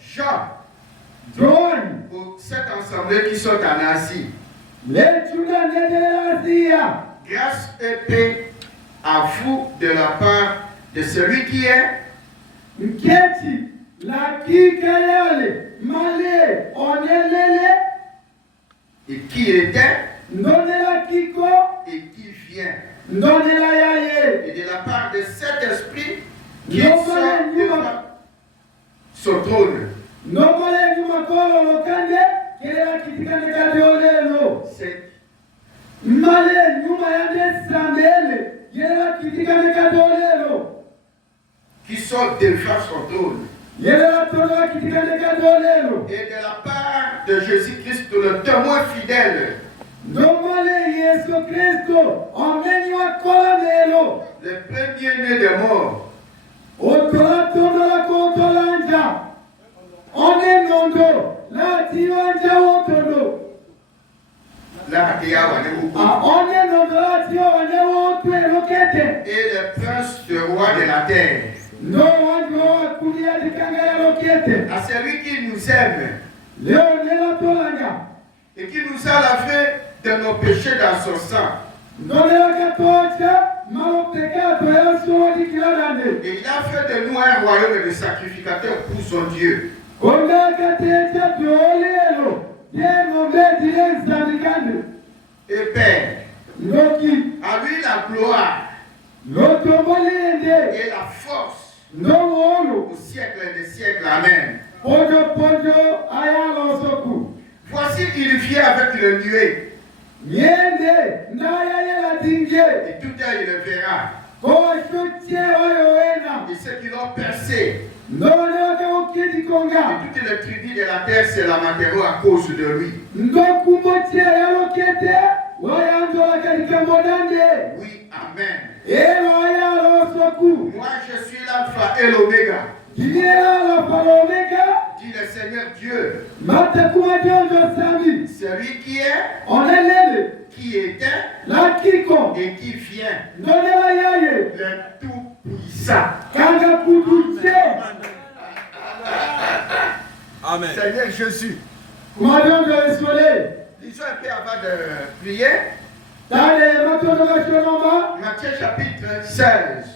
Jean, pour cette assemblée qui sont en Asie, grâce et paix à vous de la part de celui qui est et qui était et qui vient, et de la part de cet esprit qui est devant son trône. Qui sont devant son trône. Et de la part de Jésus-Christ, le témoin fidèle. Le premier-né des morts. Et le prince de roi de la terre. À celui qui nous aime et qui nous a lavé de nos péchés dans son sang. Et il a fait de nous un royaume de sacrificateurs pour son Dieu. Et Père, à lui la gloire et la force au siècle des siècles. Amen. Voici il vient avec le nuée. Et tout œil le verra. Et ceux qui l'ont percé. Et toutes les tribus de la terre se lamenteront à cause de lui. Oui, amen. Moi je suis l'alpha et l'oméga. Dit le Seigneur Dieu. Celui qui est, qui était et qui vient. Le Tout-Puissant. Amen. Seigneur Jésus. Lisons un peu avant de prier. Matthieu chapitre 16.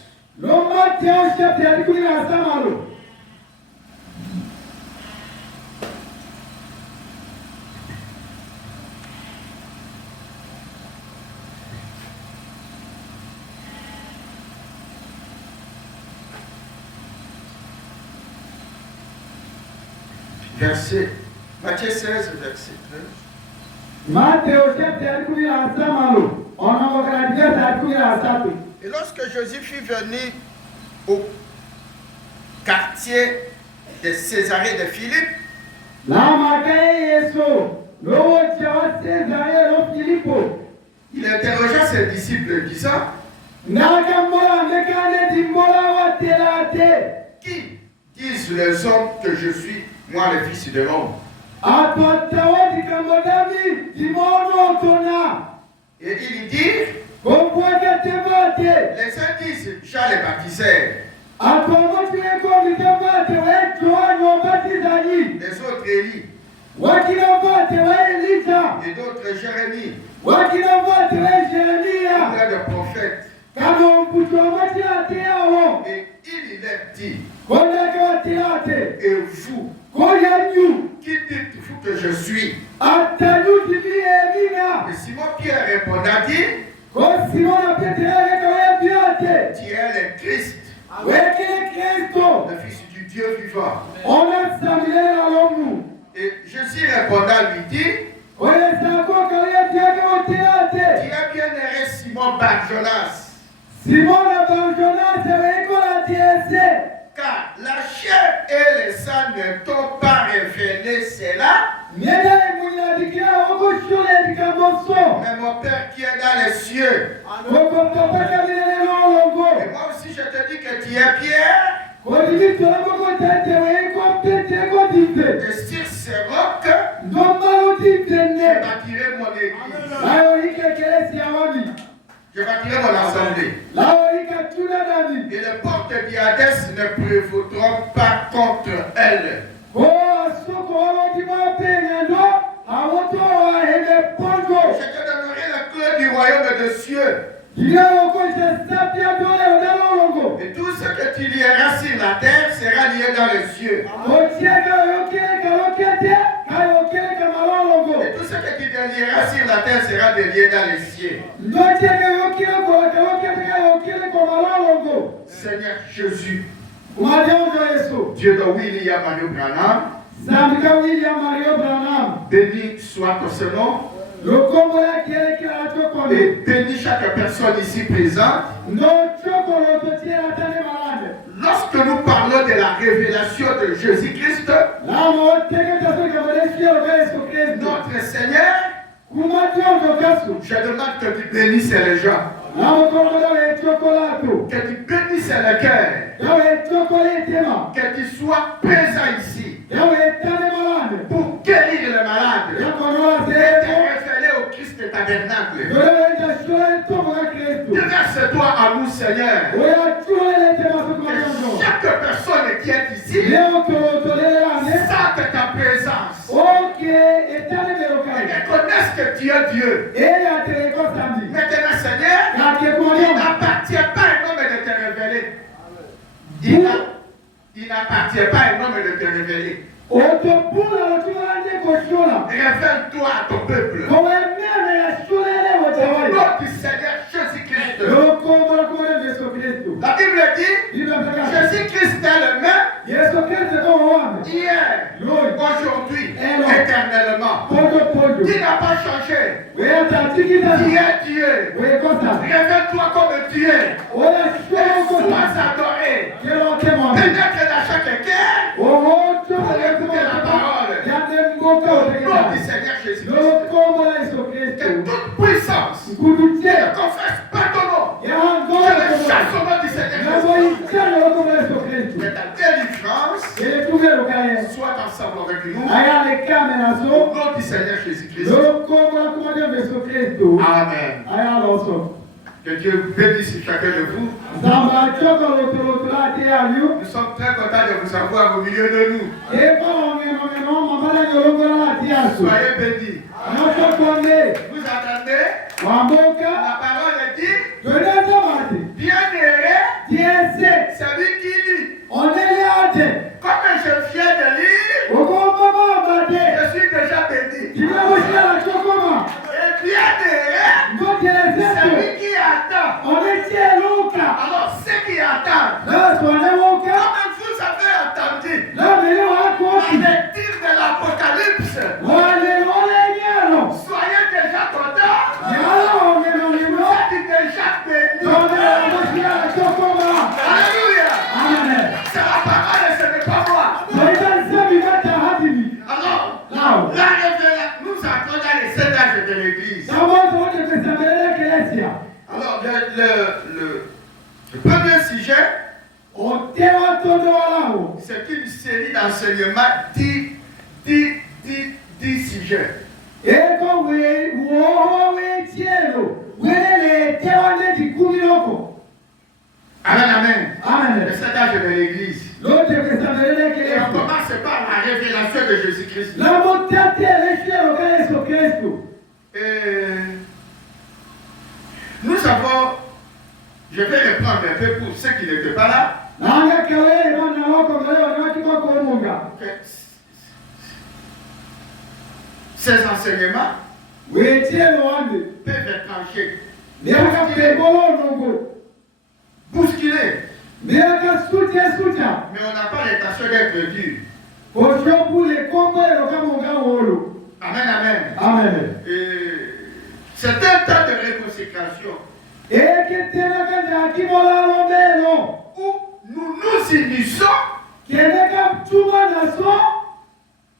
Verset, Matthieu 16, verset 13. Et lorsque Jésus fut venu au quartier de Césarée de Philippe, il interrogea ses disciples disant, qui disent les hommes que je suis, moi le Fils de l'homme? Et il dit, les uns disent Jean le baptiseur, les autres Élie, et d'autres Jérémie, ou l'un des prophètes. Et il leur dit, et vous, qui dites-vous que je suis? Et Simon Pierre répondit, tu es le Christ, le Fils du Dieu vivant. Et Jésus répondant lui dit, tu es bien aimé Simon Barjonas. Car la chair et le sang ne t'ont pas révélé cela, mais mon Père qui est dans les cieux. Et moi aussi je te dis que tu es Pierre, et sur ce roc, je bâtirai mon église. Je bâtirai mon assemblée. Et les portes d'Hadès ne prévaudront pas contre elle. Je te donnerai la clé du royaume des cieux. Et tout ce que tu lieras sur la terre sera lié dans les cieux. Et tout ce que tu délieras sur la terre sera délié dans les cieux. Seigneur Jésus, Dieu de William Mario Branham, béni soit ton nom. Et bénis chaque personne ici présente. Lorsque nous parlons de la révélation de Jésus-Christ, notre Seigneur, je demande que tu bénisses les gens, que tu bénisses le cœur, que tu sois présent ici pour guérir les malades et te révéler au Christ tabernacle. Déverse-toi à nous, Seigneur. Que chaque personne qui est ici sente ta présence et reconnaisse que tu es Dieu. Maintenant, Seigneur, il n'appartient pas à un homme de te révéler. Il n'appartient pas à un homme de te révéler. Révèle-toi à ton peuple. Au nom du Seigneur Jésus-Christ. La Bible dit, Jésus-Christ est le même hier, aujourd'hui, éternellement. Il n'a pas changé. Qui est Dieu. Révèle-toi comme Dieu. Sois adoré. Pénètre dans chaque cœur. Pour écouter la parole. Au nom du Seigneur Jésus-Christ. Que toute puissance te confesse pas ton nom. Que le chasse au nom du Seigneur Jésus-Christ. Que ta délivrance soit ensemble avec nous. Au nom du Seigneur Jésus-Christ. Amen. Que Dieu bénisse chacun de vous. Nous sommes très contents de vous avoir au milieu de nous. Soyez bénis. Vous entendez? La parole dit, bien-aimé, celui qui lit. Comme je viens de lire, je suis déjà béni. Et bien-aimé, celui qui attend. Alors ceux qui attendent, comme vous avez entendu, la lecture de l'Apocalypse, soyez déjà contents. Vous êtes déjà bénis. Alléluia. C'est la parole et ce n'est pas moi. Alors, la révélation, nous entrons dans les 7 âges de l'Église. Alors, le premier sujet, c'est une série d'enseignements, 10 sujets. Amen, amen. Le 7 âges de l'Église. Et on commence par la révélation de Jésus-Christ. Nous avons, je vais reprendre un peu pour ceux qui n'étaient pas là. Ces enseignements peuvent être tranchés, bousculés, mais on n'a pas l'intention d'être dur. Amen, amen. C'est un temps de réconsécration où nous nous unissons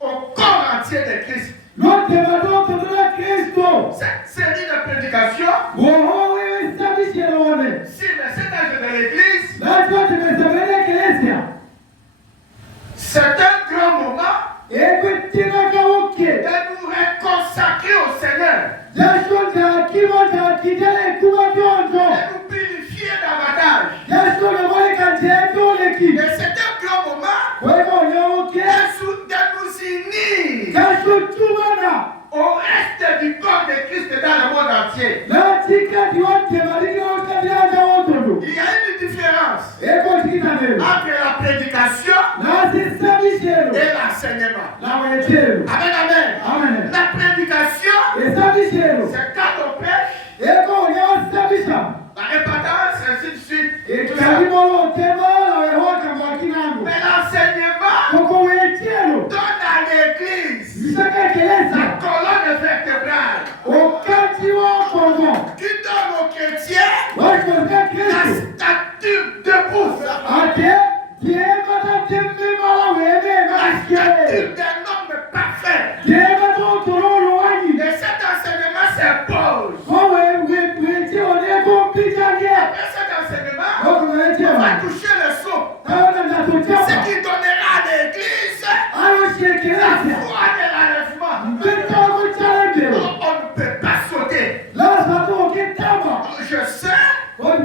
au corps entier de Christ. Cette série de prédications sur le 7 âges de l'Église, c'est un grand moment de nous reconsacrer au Seigneur, de nous purifier davantage. Et c'est un grand moment l'enseignement. Amen, amen. La prédication, c'est quand on prêche. La répétition, c'est ainsi de suite. Mais l'enseignement donne à l'église la colonne vertébrale qui donne aux chrétiens la stature debout. La stature d'un homme parfait. Et cet enseignement s'impose. Après cet enseignement, on va toucher le sceau. Ce qui donnera à l'église la foi de l'enlèvement. On ne peut pas sauter. Je sais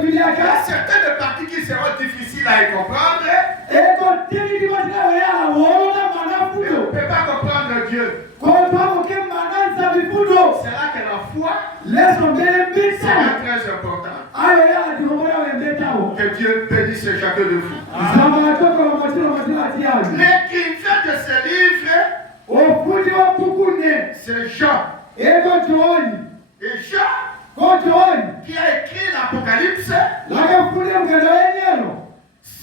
qu'il y a certaines parties qui seront difficiles à y comprendre. Et on ne peut pas comprendre Dieu. C'est là que la foi sera très importante. Que Dieu bénisse chacun de vous. L'écrivain de ce livre, c'est Jean. Et Jean, qui a écrit l'Apocalypse,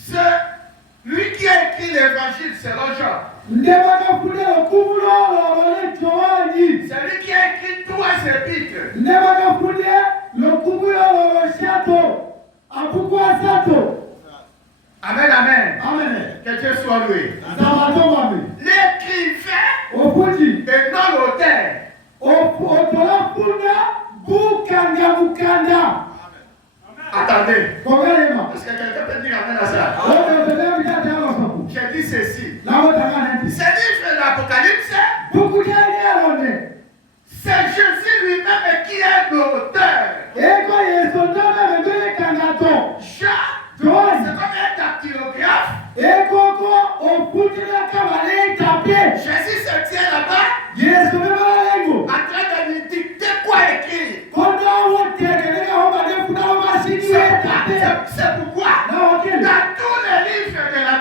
c'est lui qui a écrit l'évangile selon Jean. C'est lui qui a écrit 3 épîtres. Amen, amen. Que Dieu soit loué. L'écrivain et non l'auteur. Attendez. Est-ce que quelqu'un peut dire amen à ça? J'ai dit ceci. Ce livre de l'Apocalypse, c'est Jésus lui-même qui est l'auteur. Jean, c'est comme un dactylographe. Jésus se tient là-bas en train de lui dicter quoi écrire. C'est pourquoi dans tous les livres de la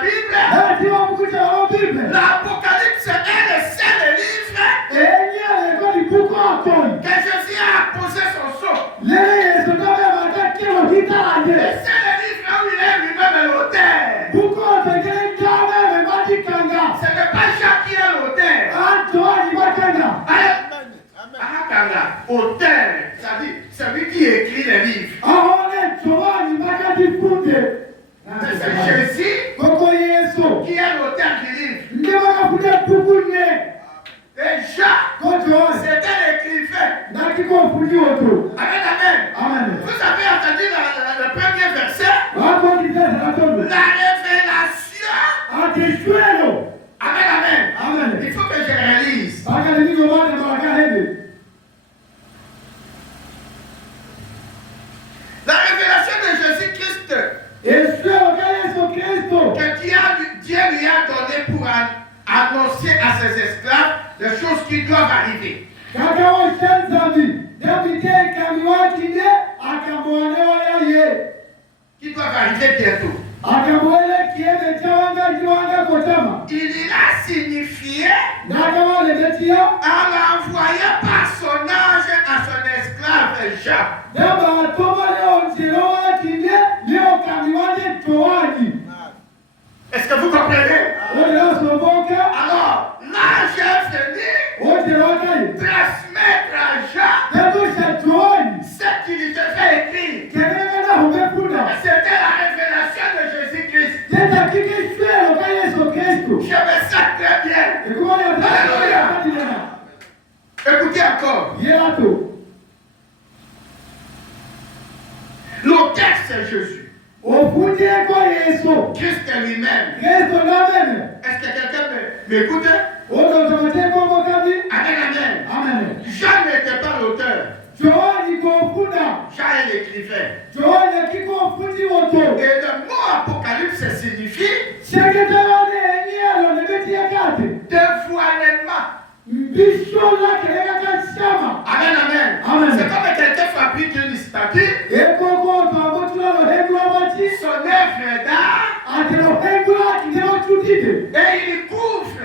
Bible, l'Apocalypse est le seul livre que Jésus a posé son sceau. Le seul livre où il est lui-même l'auteur. Ce n'est pas Jean qui est l'auteur. Auteur, c'est lui qui écrit les livres. C'est Jésus qui est l'auteur du livre. Et Jean, c'était l'écrivain. Amen, amen. Vous avez entendu le premier verset? La révélation. Amen, amen. Il faut que je réalise. La révélation de Jésus-Christ que Dieu lui a donné pour annoncer à ses esclaves les choses qui doivent arriver. Qui doivent arriver bientôt. Il l'a signifié en l'envoyant par son ange à son esclave Jean. Est-ce que vous comprenez? Alors, l'ange est venu transmettre à Jean ce qu'il devait écrire. C'était la révélation de Jésus-Christ. Je me sens très bien. Alléluia. Écoutez encore. L'auteur, c'est Jésus. Christ lui-même. Est-ce que quelqu'un m'écoute? Amen. Jean n'était pas l'auteur. Jean est l'écrivain. Et le mot apocalypse signifie dévoilement. Amen. C'est comme quelqu'un fabrique une statue. Son œuvre d'art. Et il couvre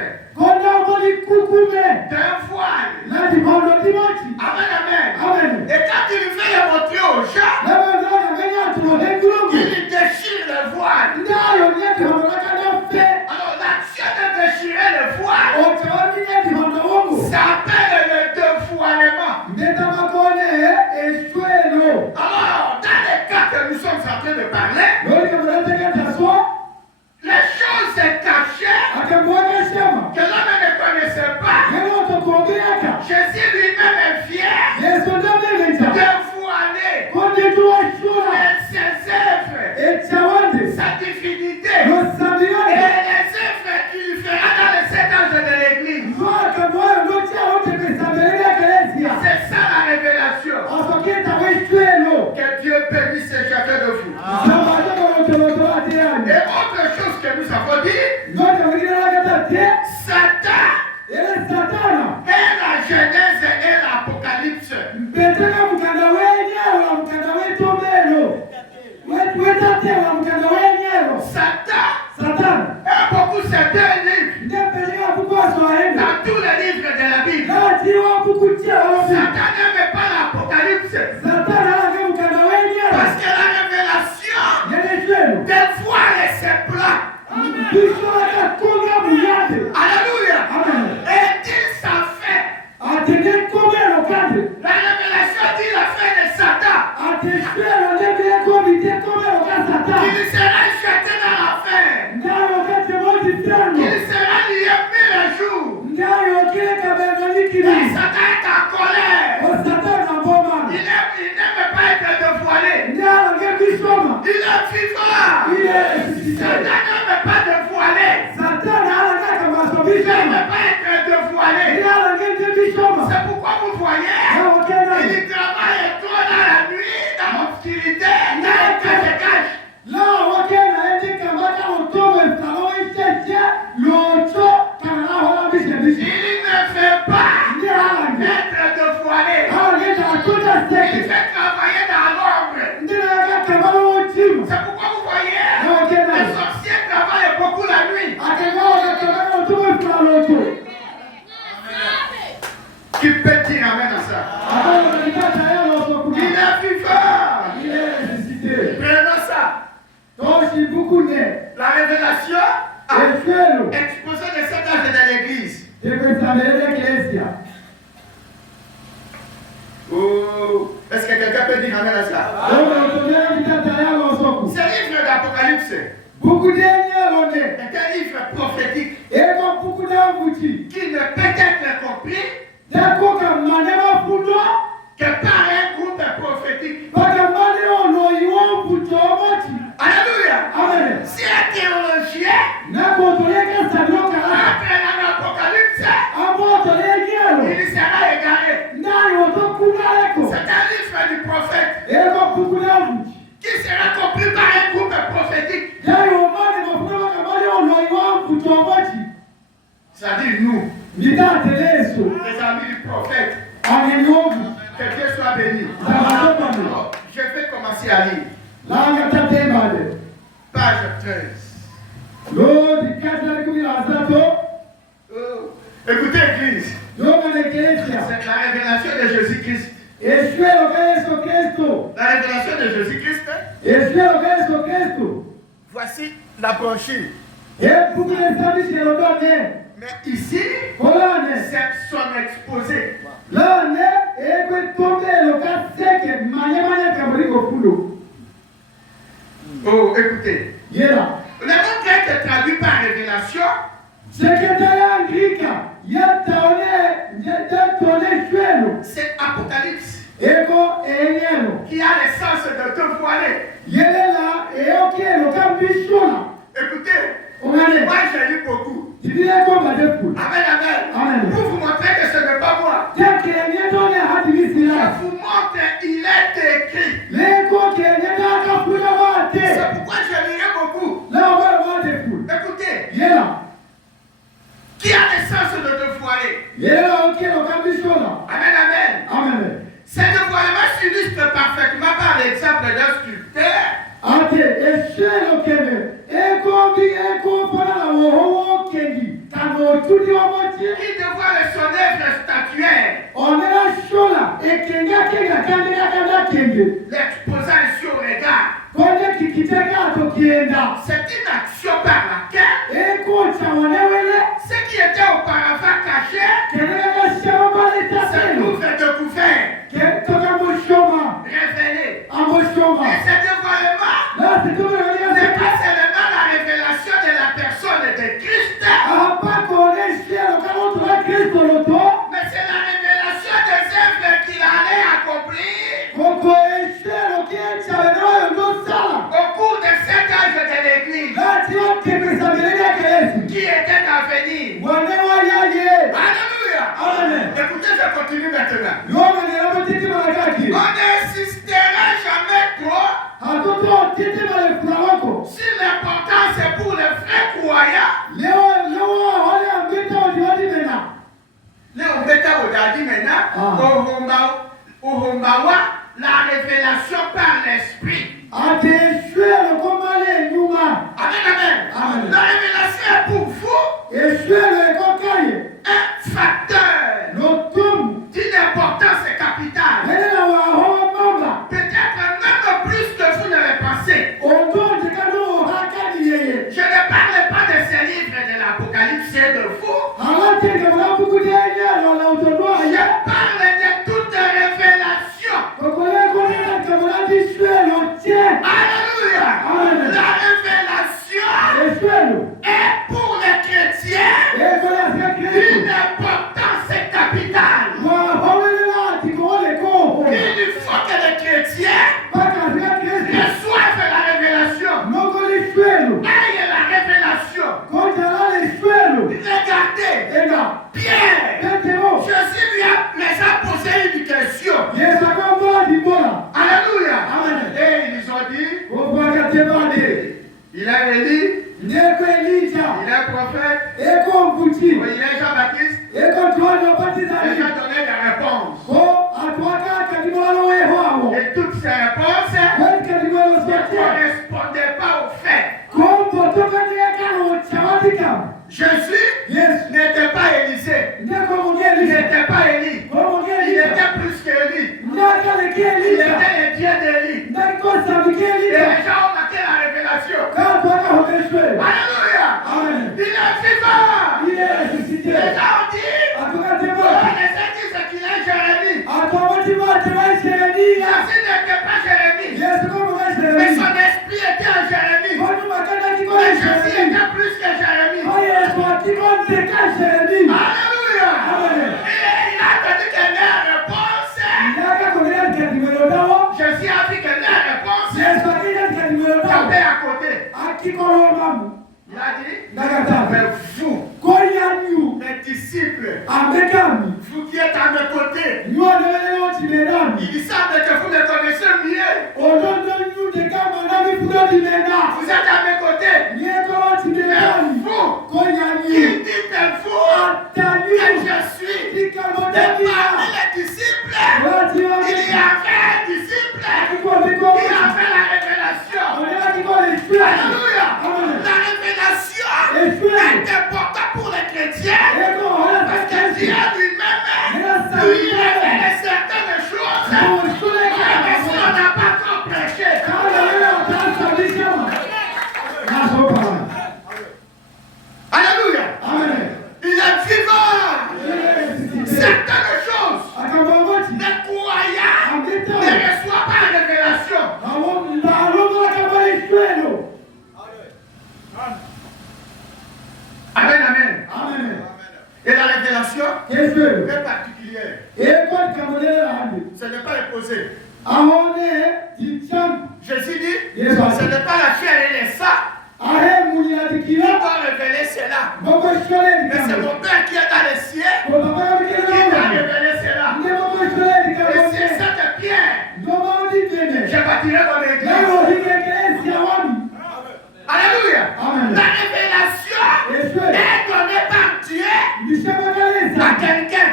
Satan est en colère. Il n'aime pas être dévoilé. Il est vivant. Satan n'aime pas dévoiler. Il n'aime pas être dévoilé. C'est pourquoi vous voyez, il travaille trop dans la nuit, dans l'obscurité, dans les cache-cache. Il ne fait pas être dévoilé. Il fait travailler dans l'ombre. C'est pourquoi vous voyez, les sorciers travaillent beaucoup la nuit. Qui peut dire amen à ça? Il est vivant. Prenons ça. La révélation a exposé les sept âges de l'église. Oh, est-ce que quelqu'un peut dire amen à ça? Ce livre d'Apocalypse est un livre prophétique qui ne peut être compris que par un groupe prophétique. Alléluia. Si un théologien après l'Apocalypse, il sera égaré. C'est un livre du prophète qui sera compris par un groupe prophétique. C'est-à-dire nous, les amis du prophète. Que Dieu soit béni. Je vais commencer à lire. Page 13. Écoutez, Église. C'est la révélation de Jésus-Christ. La révélation de Jésus-Christ. Voici la brochure. Mais ici, c'est son exposé. Oh, écoutez. Le nom grec est traduit par révélation. C'est Apocalypse qui a l'essence de dévoiler. Écoutez, moi j'ai lu beaucoup. Amen, amen. Pour vous montrer que ce n'est pas moi. Je vous montre, il est écrit. C'est pourquoi je lirai beaucoup. Écoutez, qui a l'essence de dévoiler. Amen, amen. Ce dévoilement s'illustre parfaitement par l'exemple d'un sculpteur. Qui dévoile son œuvre statuaire. L'exposant ici au regard. C'est une action par laquelle ce qui était auparavant caché se trouve découvert, révélé. Et ce dévoilement n'est pas seulement la révélation de la personne de Christ, mais c'est la révélation des œuvres qu'il allait accomplir au cours de cet âge de l'Église qui était à venir. Alléluia. Écoutez, je continue maintenant. On n'insisterait jamais trop sur l'importance pour les vrais croyants. La révélation par l'esprit. Amen, amen. La révélation est pour vous un facteur qui n'est Pierre, Jésus les a posé une question. Alléluia. Et ils ont dit, il est Élie, il est prophète, il est Jean-Baptiste, et il a donné des réponses. Et toutes ces réponses ne correspondaient pas aux faits. Jésus n'était pas Élisée, il n'était pas Élie, il était plus qu'Élie, il était le Dieu d'Élie. Et les gens ont marqué la révélation. Alléluia. Il est vivant. Les gens ont dit, les gens disent qu'il est Jérémie. Jésus n'était pas Jérémie, mais son esprit était en Jérémie. Mais Jésus était plus que Jérémie. Alléluia. Il a dit que les réponses, Jésus a dit que les réponses tapaient à côté. Il a dit, mais vous, mes disciples, vous qui êtes à mes côtés, il semble que vous me connaissez mieux. Vous êtes à mes côtés. Mais vous, qui dites vous que je suis parmi les disciples, il y avait un disciple qui avait la révélation. Alléluia. La révélation est importante pour les chrétiens parce que Dieu lui-même lui révèle certaines choses. Mais si on n'a pas trop prêché, alléluia. Il est vivant. Certaines choses, les croyants ne reçoivent pas la révélation. Amen, amen. Et la révélation est particulière. Ce n'est pas imposé. Jésus dit, ce n'est pas la chair et les sang qui doit révéler cela. Mais c'est mon Père qui est dans les cieux qui doit révéler cela. Et c'est cette pierre, je bâtirai mon église. Alléluia. La révélation est donnée par Dieu à quelqu'un.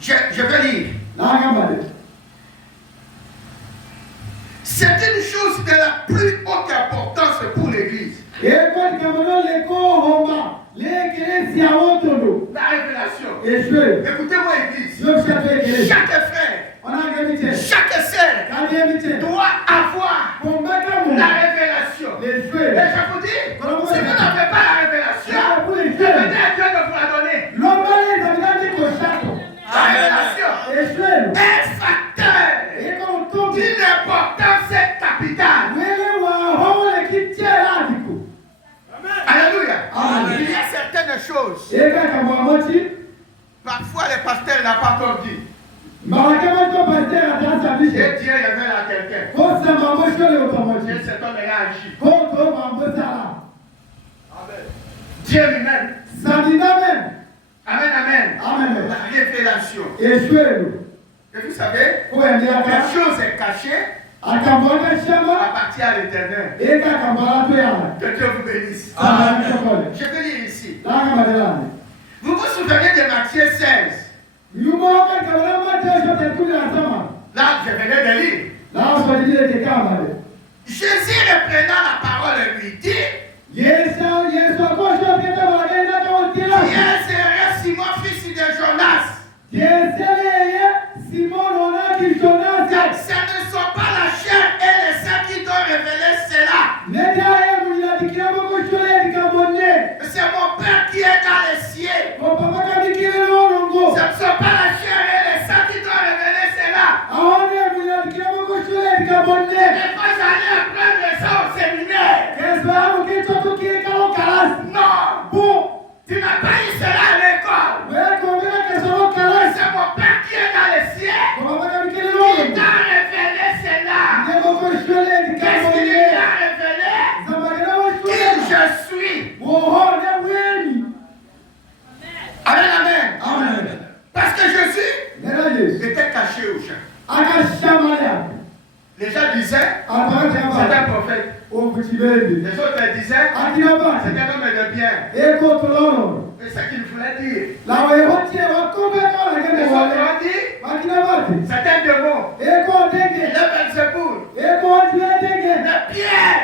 Je vais lire. C'est une chose de la plus haute importance pour l'Église. La révélation. Écoutez-moi, Église. Chaque frère, chaque sœur doit avoir la révélation. Et je vous dis, si vous n'avez pas la révélation, Dieu de vous la donner. La révélation est un facteur d'une importance capitale. Alléluia. Il y a certaines choses. Parfois, les pasteurs n'ont pas encore dit. Et Dieu révèle à quelqu'un. Et cet homme a agi. Dieu lui-même. Amen, amen. La révélation. Et vous savez, quelque chose est caché appartient à l'Éternel. Que Dieu vous bénisse. Je vais lire ici. Vous vous souvenez de Matthieu 16? Là, je venais de lire. Jésus reprenant la parole lui dit, Bien serait Simon fils de Jonas. Ce ne sont pas la chair et le sang qui doivent révéler cela. C'est mon Père qui est dans les cieux. Ce ne sont pas la chair et le sang qui doivent révéler cela. Il faut aller apprendre ça au séminaire. Non. Tu n'as pas eu cela à l'école. C'est mon Père qui est dans les cieux qui t'a révélé cela. Qu'est-ce qu'il lui a révélé? Qui je suis. disait, c'est un homme de bien. Et ce qu'il voulait dire. Les autres ont dit, c'est un démon. Le Belzéboul. Mais Pierre,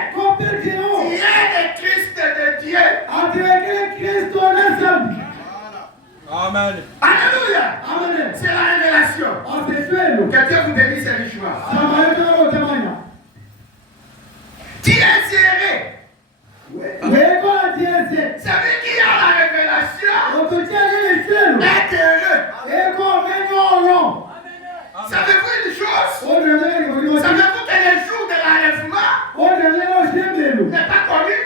tu es le Christ de Dieu. Amen. Alléluia. C'est la révélation. Que Dieu vous bénisse richement. Tu es serré. Celui qui a la révélation est heureux. Savez-vous une chose? Savez-vous que le jour de l'enlèvement n'est pas connu?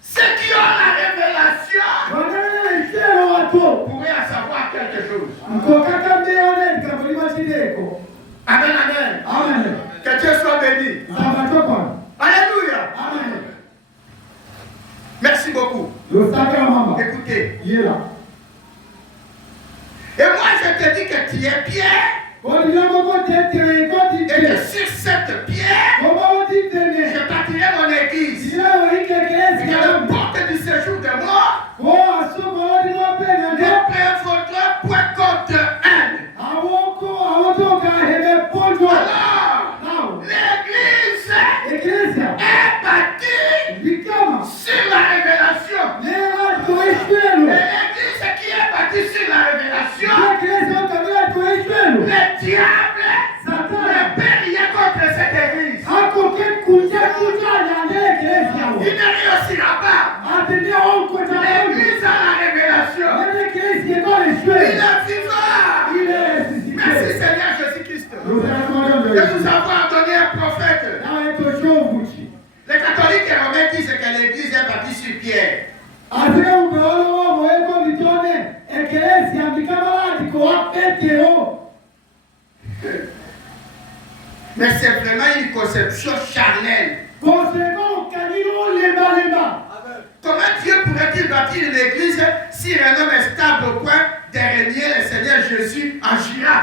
Ceux qui ont la révélation pourraient en savoir quelque chose. Amen, amen. Que Dieu soit béni. Alléluia. Merci beaucoup. Écoutez. Et moi je te dis que tu es Pierre. Et que sur cette pierre, je bâtirai mon église. Et que la porte du séjour de mort ne prévaudra point contre elle. Alors, l'église est bâtie sur la révélation. Et l'église qui est bâtie sur la révélation, le diable ne peut rien contre cette église. Il ne réussira pas. L'église a la révélation. Il est vivant. Merci Seigneur Jésus-Christ de nous avoir donné un prophète. Les catholiques et romains disent que l'église est bâtie sur Pierre. Mais c'est vraiment une conception charnelle. Comment Dieu pourrait-il bâtir une église si un homme est stable au point de régner, le Seigneur Jésus agira?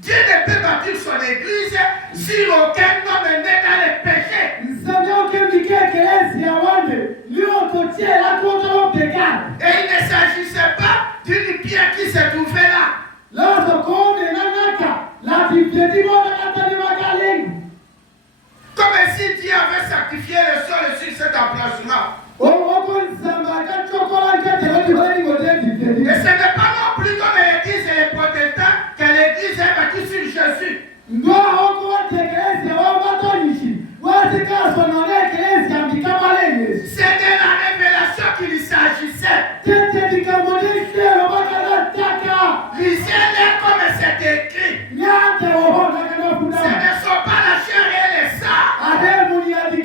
Dieu ne peut bâtir son église si aucun homme est né dans le péché. Et il ne s'agissait pas d'une pierre qui se trouvait là. Comme si Dieu avait sacrifié le sol sur cet emplacement. Et ce n'est pas non plus comme l'église et les protestants que l'église est bâtie sur Jésus. C'est de la révélation qu'il s'agissait. Lisez-les comme c'est écrit. Ce ne sont pas la chair et le sang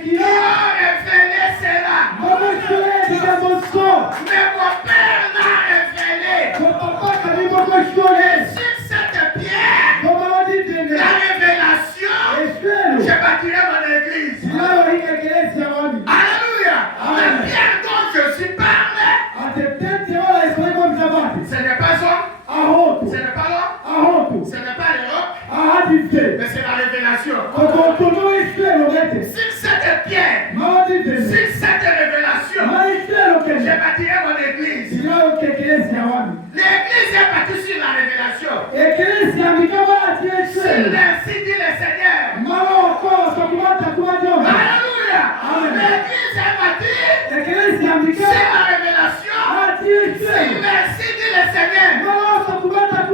qui ont révélé cela. Mais mon Père l'a révélé. Et sur cette pierre, la révélation, je bâtirai mon église. Alléluia. La pierre dont Jésus parlait, ce n'est pas ça. Ce n'est pas l'homme. Ce n'est pas les rocs. Mais c'est la révélation. Sur cette pierre, sur cette révélation, je bâtirai mon église. L'église est bâtie sur la révélation. Sur l'ainsi dit le Seigneur. Alléluia. L'église est bâtie sur la révélation. Sur l'ainsi dit le Seigneur.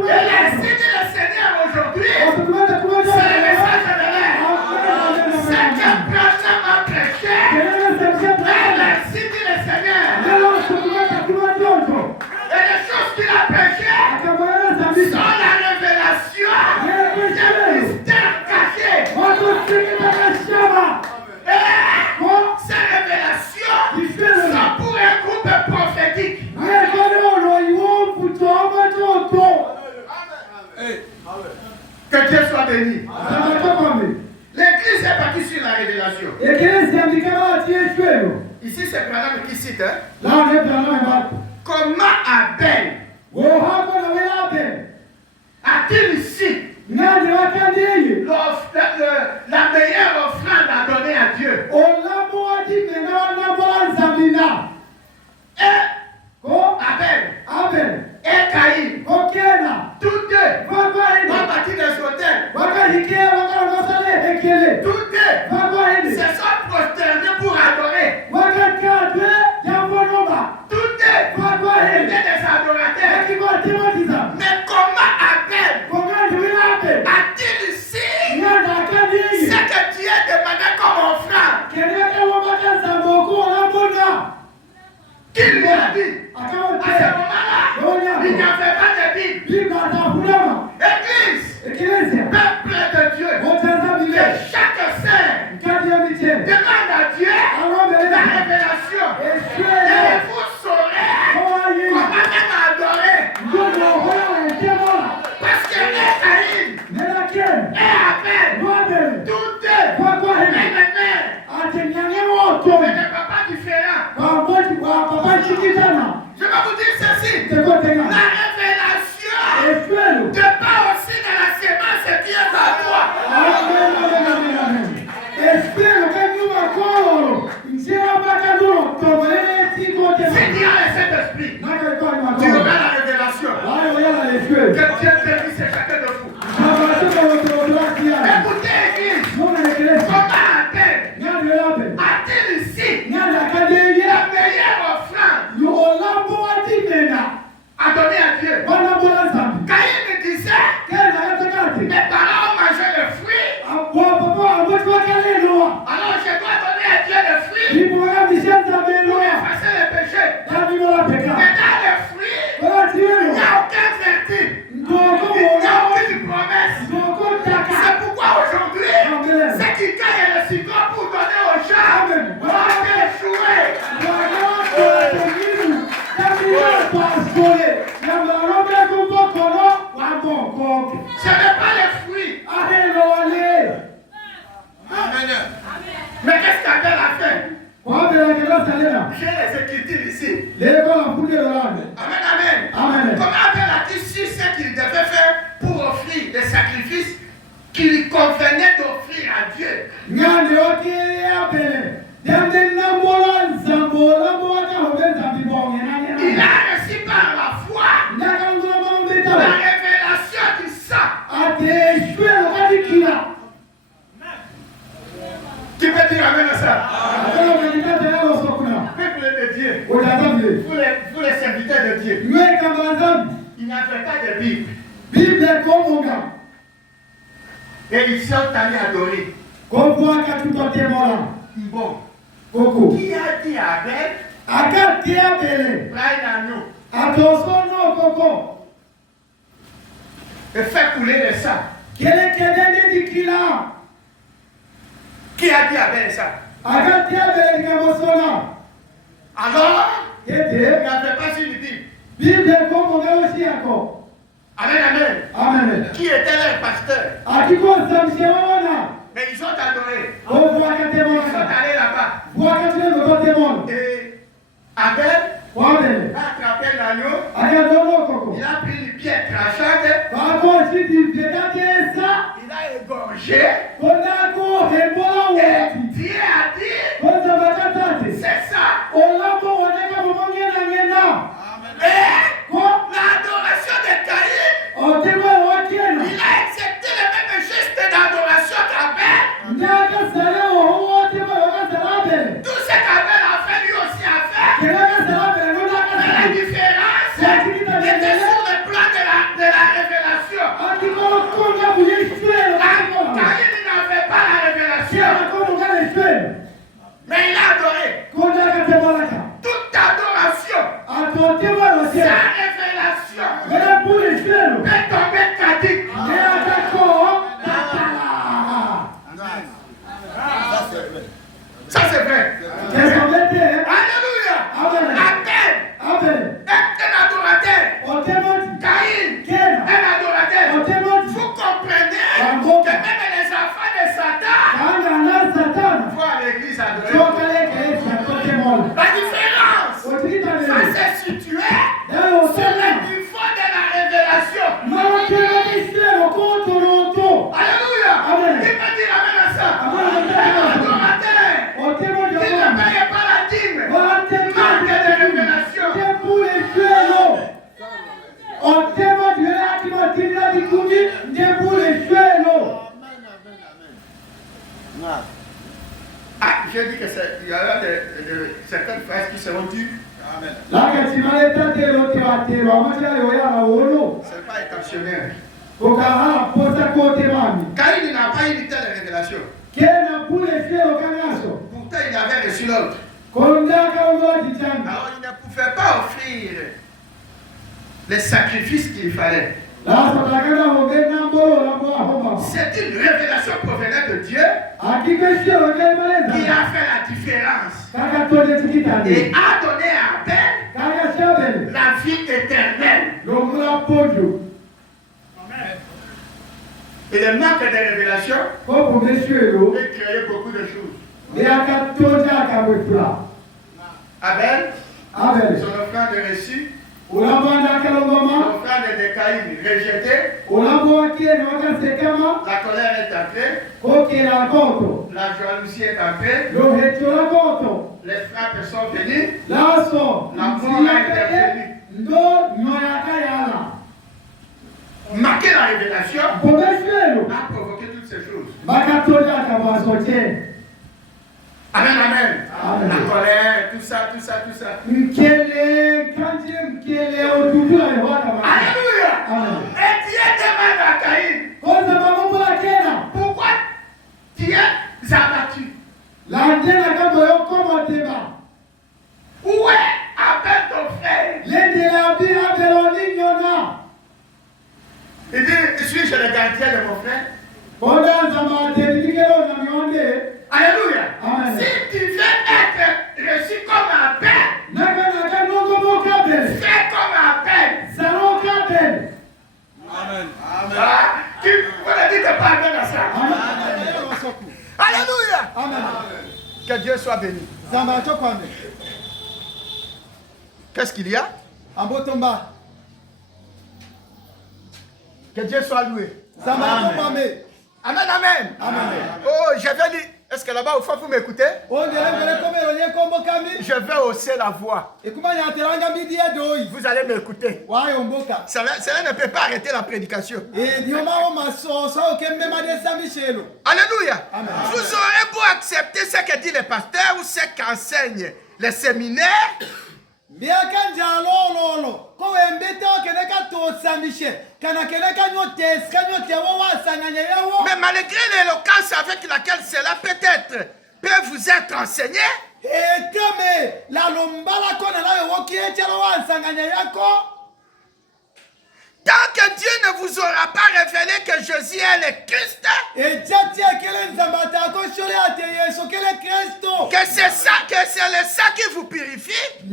Et l'ainsi dit le Seigneur aujourd'hui, c'est le message de l'air. C'est que Branham a prêché. Et l'ainsi dit le Seigneur. Et les choses qu'il a prêchées sont la révélation des mystères cachés. Et ces révélations sont pour un groupe révélation. Ici, c'est Branham qui cite. Hein? Comment Abel a-t-il ici la meilleure offrande à donner à Dieu? Et Abel et Caïn, tous deux vont bâtir des hôtels. Tous deux se sont prosternés pour adorer. Tous deux étaient des adorateurs. Mais comment Abel a-t-il ici ce que Dieu demandait comme offrande? Qui lui a dit? À ce moment-là, il n'y avait pas de Bible. Église, peuple de Dieu, que chaque saint demande à Dieu la révélation. Et vous saurez comment même adorer. Parce que Caïn et Abel, tous deux, même mère, c'est des papas différents. Je vais vous dire ceci. La révélation te part aussi de la sémence qui est en toi. Si tu as le Saint-Esprit, tu auras la révélation. Que Dieu bénisse chacun de vous. Écoutez, Église, comment a-t-il ici la meilleure offrande à donner à Dieu? Caïn disait, mes parents ont mangé le fruit, alors je dois donner à Dieu le fruit pour effacer le péché. Mais dans le fruit, il n'y a aucun vertu, il n'y a aucune promesse. C'est pourquoi aujourd'hui, ceux qui gagnent le citron pour donner aux gens vont échouer. Ce n'est pas le fruit. Amen. Mais qu'est-ce qu'Abel a fait? J'ai les Écritures ici. Amen. Comment Abel a-t-il su ce qu'il devait faire pour offrir des sacrifices qui lui convenaient d'offrir à Dieu? Il a reçu par la foi la révélation du sang. Tu peux dire amen à ça? Peuple de Dieu, vous les serviteurs de Dieu, il n'y avait pas de Bible. Et ils sont allés adorer. Bon. Qui a dit à Abel? Prends l'agneau. Et fait couler le sang. Qui a dit à Abel ça? Alors, il n'y avait pas sur le Bible. Amen. Qui était leur pasteur? Mais ils ont adoré. Ils sont allés là-bas. Et Abel a attrapé l'agneau. Il a pris une pierre tranchante. Il a égorgé. Et Dieu a dit, c'est ça. Et l'adoration de Caïn, il a accepté le même geste d'adoration qu'Abel. j'ai dit qu'il y aura certaines phrases qui seront dues. Amen. Ce n'est pas intentionnel. Caïn n'a pas eu une telle révélation. Pourtant, il avait reçu l'autre. Alors, il ne pouvait pas offrir les sacrifices qu'il fallait. C'est une révélation provenant de Dieu qui a fait la différence et a donné à Abel la vie éternelle. Et le manque de révélation peut créer beaucoup de choses. Abel, son offrande de reçu, l'offrande de Caïn rejetée, la colère est entrée, la jalousie est entrée, les frappes sont venues, la mort a intervenu. Marquer la révélation a provoqué toutes ces choses. Amen, amen. La colère, tout ça. Alléluia. Et Dieu demande à Caïn, pourquoi tu es abattu? Où est Abel ton frère? Il dit, suis-je le gardien de mon frère? Alléluia. Amen. Si tu veux être reçu comme Abel, fais comme Abel. Amen. Tu peux dire que pas Abel à ça. Alléluia. Amen. Que Dieu soit béni. Qu'est-ce qu'il y a? Que Dieu soit loué. Amen. Amen, amen. Oh, je vais lire. Est-ce que là-bas, au fond, vous m'écoutez? Je vais hausser la voix. Vous allez m'écouter. Cela ne peut pas arrêter la prédication. Alléluia. Vous aurez beau accepter ce que dit le pasteur ou ce qu'enseignent les séminaires. Mais malgré l'éloquence avec laquelle cela peut vous être enseigné, tant que Dieu ne vous aura pas révélé que Jésus est le Christ, que c'est le sang qui vous purifie, et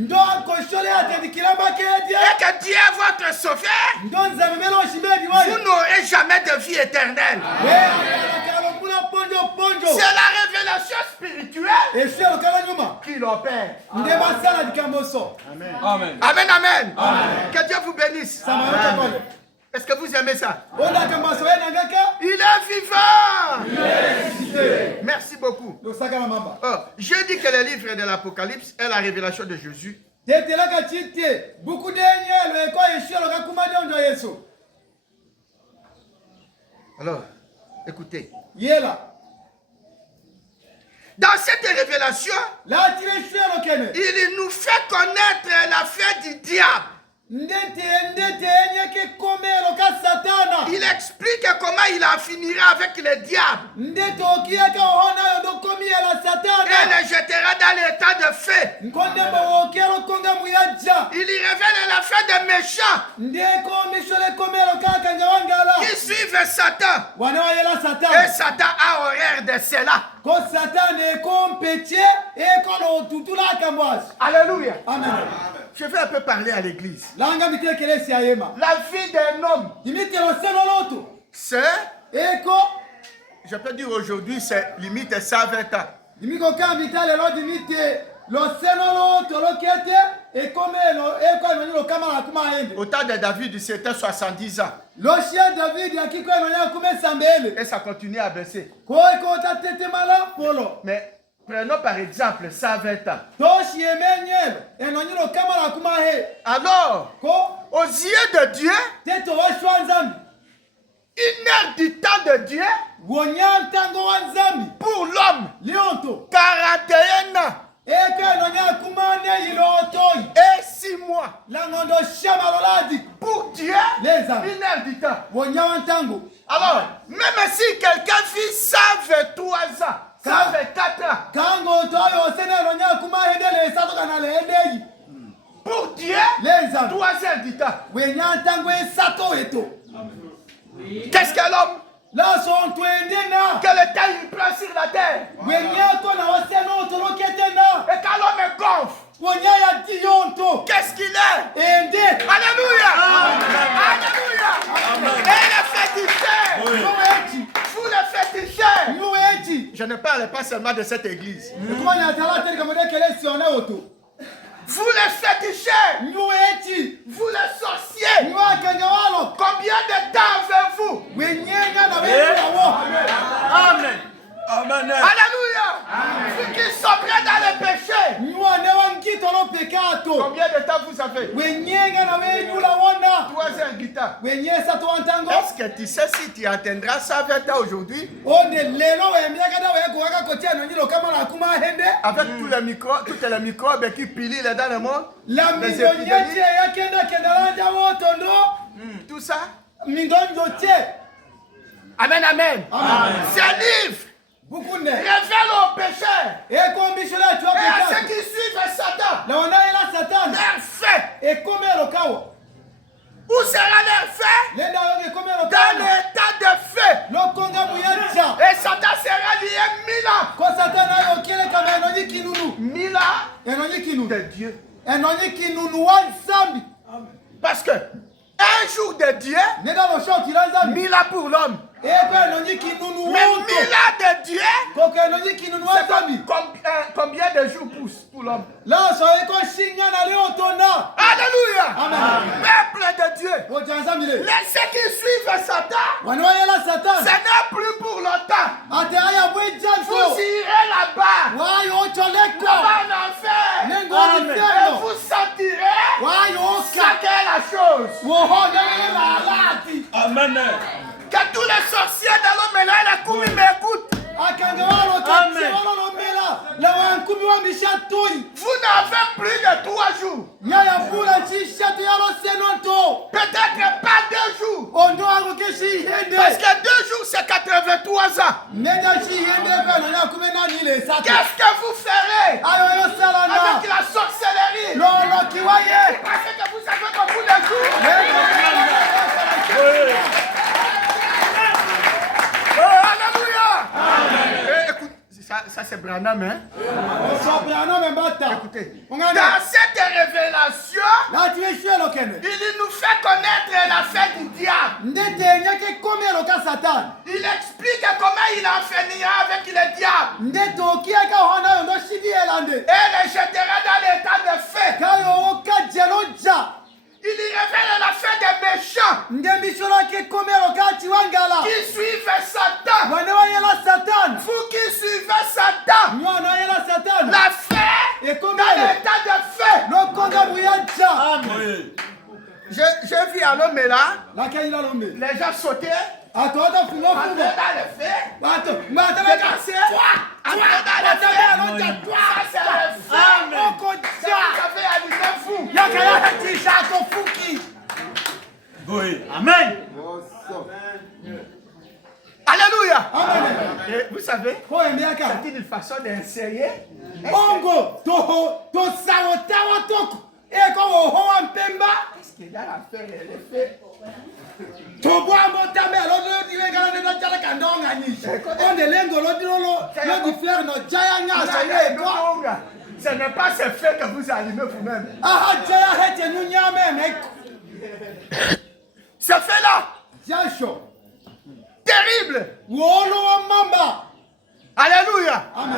que Dieu est votre sauveur, vous n'aurez jamais de vie éternelle. C'est la révélation spirituelle qui l'opère. Amen. Amen, amen. Que Dieu vous bénisse. Est-ce que vous aimez ça? Il est vivant. Merci beaucoup. J'ai dit que le livre de l'Apocalypse est la révélation de Jésus. Alors, écoutez. Dans cette révélation, il nous fait connaître la fin du diable. Il explique comment il en finira avec le diable. Et le jettera dans l'état de feu. Il y révèle la fin des méchants qui suivent Satan. Et Satan a horreur de cela. Alléluia. Amen. Je vais un peu parler à l'église. La vie d'un homme, c'est, je peux dire aujourd'hui, c'est limite 120 ans. Au temps de David, c'était 70 ans. Et ça continue à baisser. Mais prenons par exemple 120 ans. Alors, aux yeux de Dieu, une heure du temps de Dieu Wonyantango wanzambi. Pour l'homme, Lionto. 41 ans Eke nonya kumane ilotoi. et 6 mois. Langondo shama loladi. Pour Dieu, Les hommes. 1 heure du temps. Wonyantango. Alors, même si quelqu'un vit 123 ans, 124 ans, Kango toyo sene nonya kumahende le sato kana le hendeyi. pour Dieu, Les hommes. 3 heures du temps. Wenyantango esato eto. Qu'est-ce que l'homme? La son twendena. Que le temps il prend sur la terre. Wenyato na waseno toloketena. Et quand l'homme est gonfle, Wonyaya diyonto. qu'est-ce qu'il est? Ende. Alléluia! Alléluia! Et les féticheurs, Noechi. vous les féticheurs, Noechi. je ne parle pas seulement de cette église. Kumanya tala tele kamode kele sione oto. Vous les féticheurs, Noechi. vous les sorciers, Nwa kanyawalo. combien de temps avez-vous? Wenyenga na wewo. Amen. Amen. Alléluia! Vous qui sombrez dans le péché, Nwa ne wankito no pekato. combien de temps vous avez? Wenyenga na wewo la wona. 3 heures du temps. Wenyesa to antango. Est-ce que tu sais si tu atteindras 120 ans aujourd'hui Onde lelo wembiaka da weko waka kotia no nyilo kama na kuma hende. avec tous les microbes, toutes les microbes qui pilent dans le monde? La Les mindonyeche épidémies. ya kenda lanja wotondo. Tout ça? Mindonyoche. Amen, amen. Ces livres Bukunde. révèlent aux pécheurs Eko mbishola chwa et à ceux pekato. qui suivent Satan La wana ela satan. leur fait. Ekomelo kawo. Où sera leur fait? Lenda yoge komelo Dans kawo. l'état de feu. Lokonga muyacha. Et Satan sera lié 1000 ans. Ko satan ayo kele kama enonyi kinunu. 1000 ans Enonyi kinunu. de Dieu. Enonyi kinunu wansambi. Parce que un jour de Dieu, Neda lo shoti lanzambi. 1000 ans pour l'homme. Eko enonyi kinunu Mais 1000 woto. ans de Dieu, Koko enonyi kinunu c'est wansambi. combien de jours pour l'homme? La so eko shinga na leo tona. Alléluia. Amen. Peuple de Dieu. Ojanzambi le. Ceux qui suivent Satan, Wanwa yela ce satan. n'est plus pour longtemps. Ate aya Vous bwejanto. irez là-bas, Wayo choleko. là-bas en enfer. Nengo Et difendo. vous sentirez Wayo ça oka. qu'est la chose. Woho nele la lati. Amen. Que tous les sorciers de l'homme et là, la cour m'écoutent. Akanga walo kati walo lombela. La wankumi wa mishatoi. Vous n'avez plus de 3 jours. Nyaya pula chishatu yalo senonto. Peut-être pas 2 jours. Ondo ako keshi Parce hende. que 2 jours, c'est 83 ans. Neda shi hende kwa nanya kumena nile sato. Qu'est-ce que vous ferez Ayo yo salana. avec la sorcellerie? Lolo kiwaye. Parce que vous avez beaucoup de jours. Oh, alléluia. Écoute, ça c'est Branham, hein? Soprano membata. Écoutez, Ongana. dans cette révélation, La tueshwe lokene. il nous fait connaître la fête du diable. Ndete nyake komelo ka satan. Il explique comment il en finira avec le diable Ndete okiaka hona yondo shidi elande. et le jettera dans l'état de feu. Kayo oka jeloja. Il y révèle la fin des méchants Ndembishola ke komelo ka chiwangala. qui suivent Satan. Wanewa yela satan. Vous qui suivez Satan, Nywana yela satan. la fin Et dans komelo. l'état de feu. Lokonga muyacha. Oui. Je vis à l'homme là, La kayila lombe. les gens sautaient, Atoda fulo entraient fulo. dans le feu, Bato. Mata la dansaient, ka. entraient dans le feu. Ça, c'est le feu. Amen. Oko Ça, ja. vous avez allumé fou. Yaka yaka tisha to fuki. Oui. Amen. Alléluia. Amen. Et vous savez, Ko embiaka. c'est une façon d'essayer. Ongo toho to sawo tawo toko. Eko wo ho ampemba. Qu'est-ce qu'il y a à faire, le feu? To bwambo tambe lo diwe kana nda jala kandonga nyisha. Onde lengo lo di faire no jaya ngasa ye ko. Ce n'est pas ce feu que vous allumez vous-même. Aha jaya hete nyunyame me. Ce feu-là, Jasho. terrible. Wolo wa mamba. Alléluia. Amen.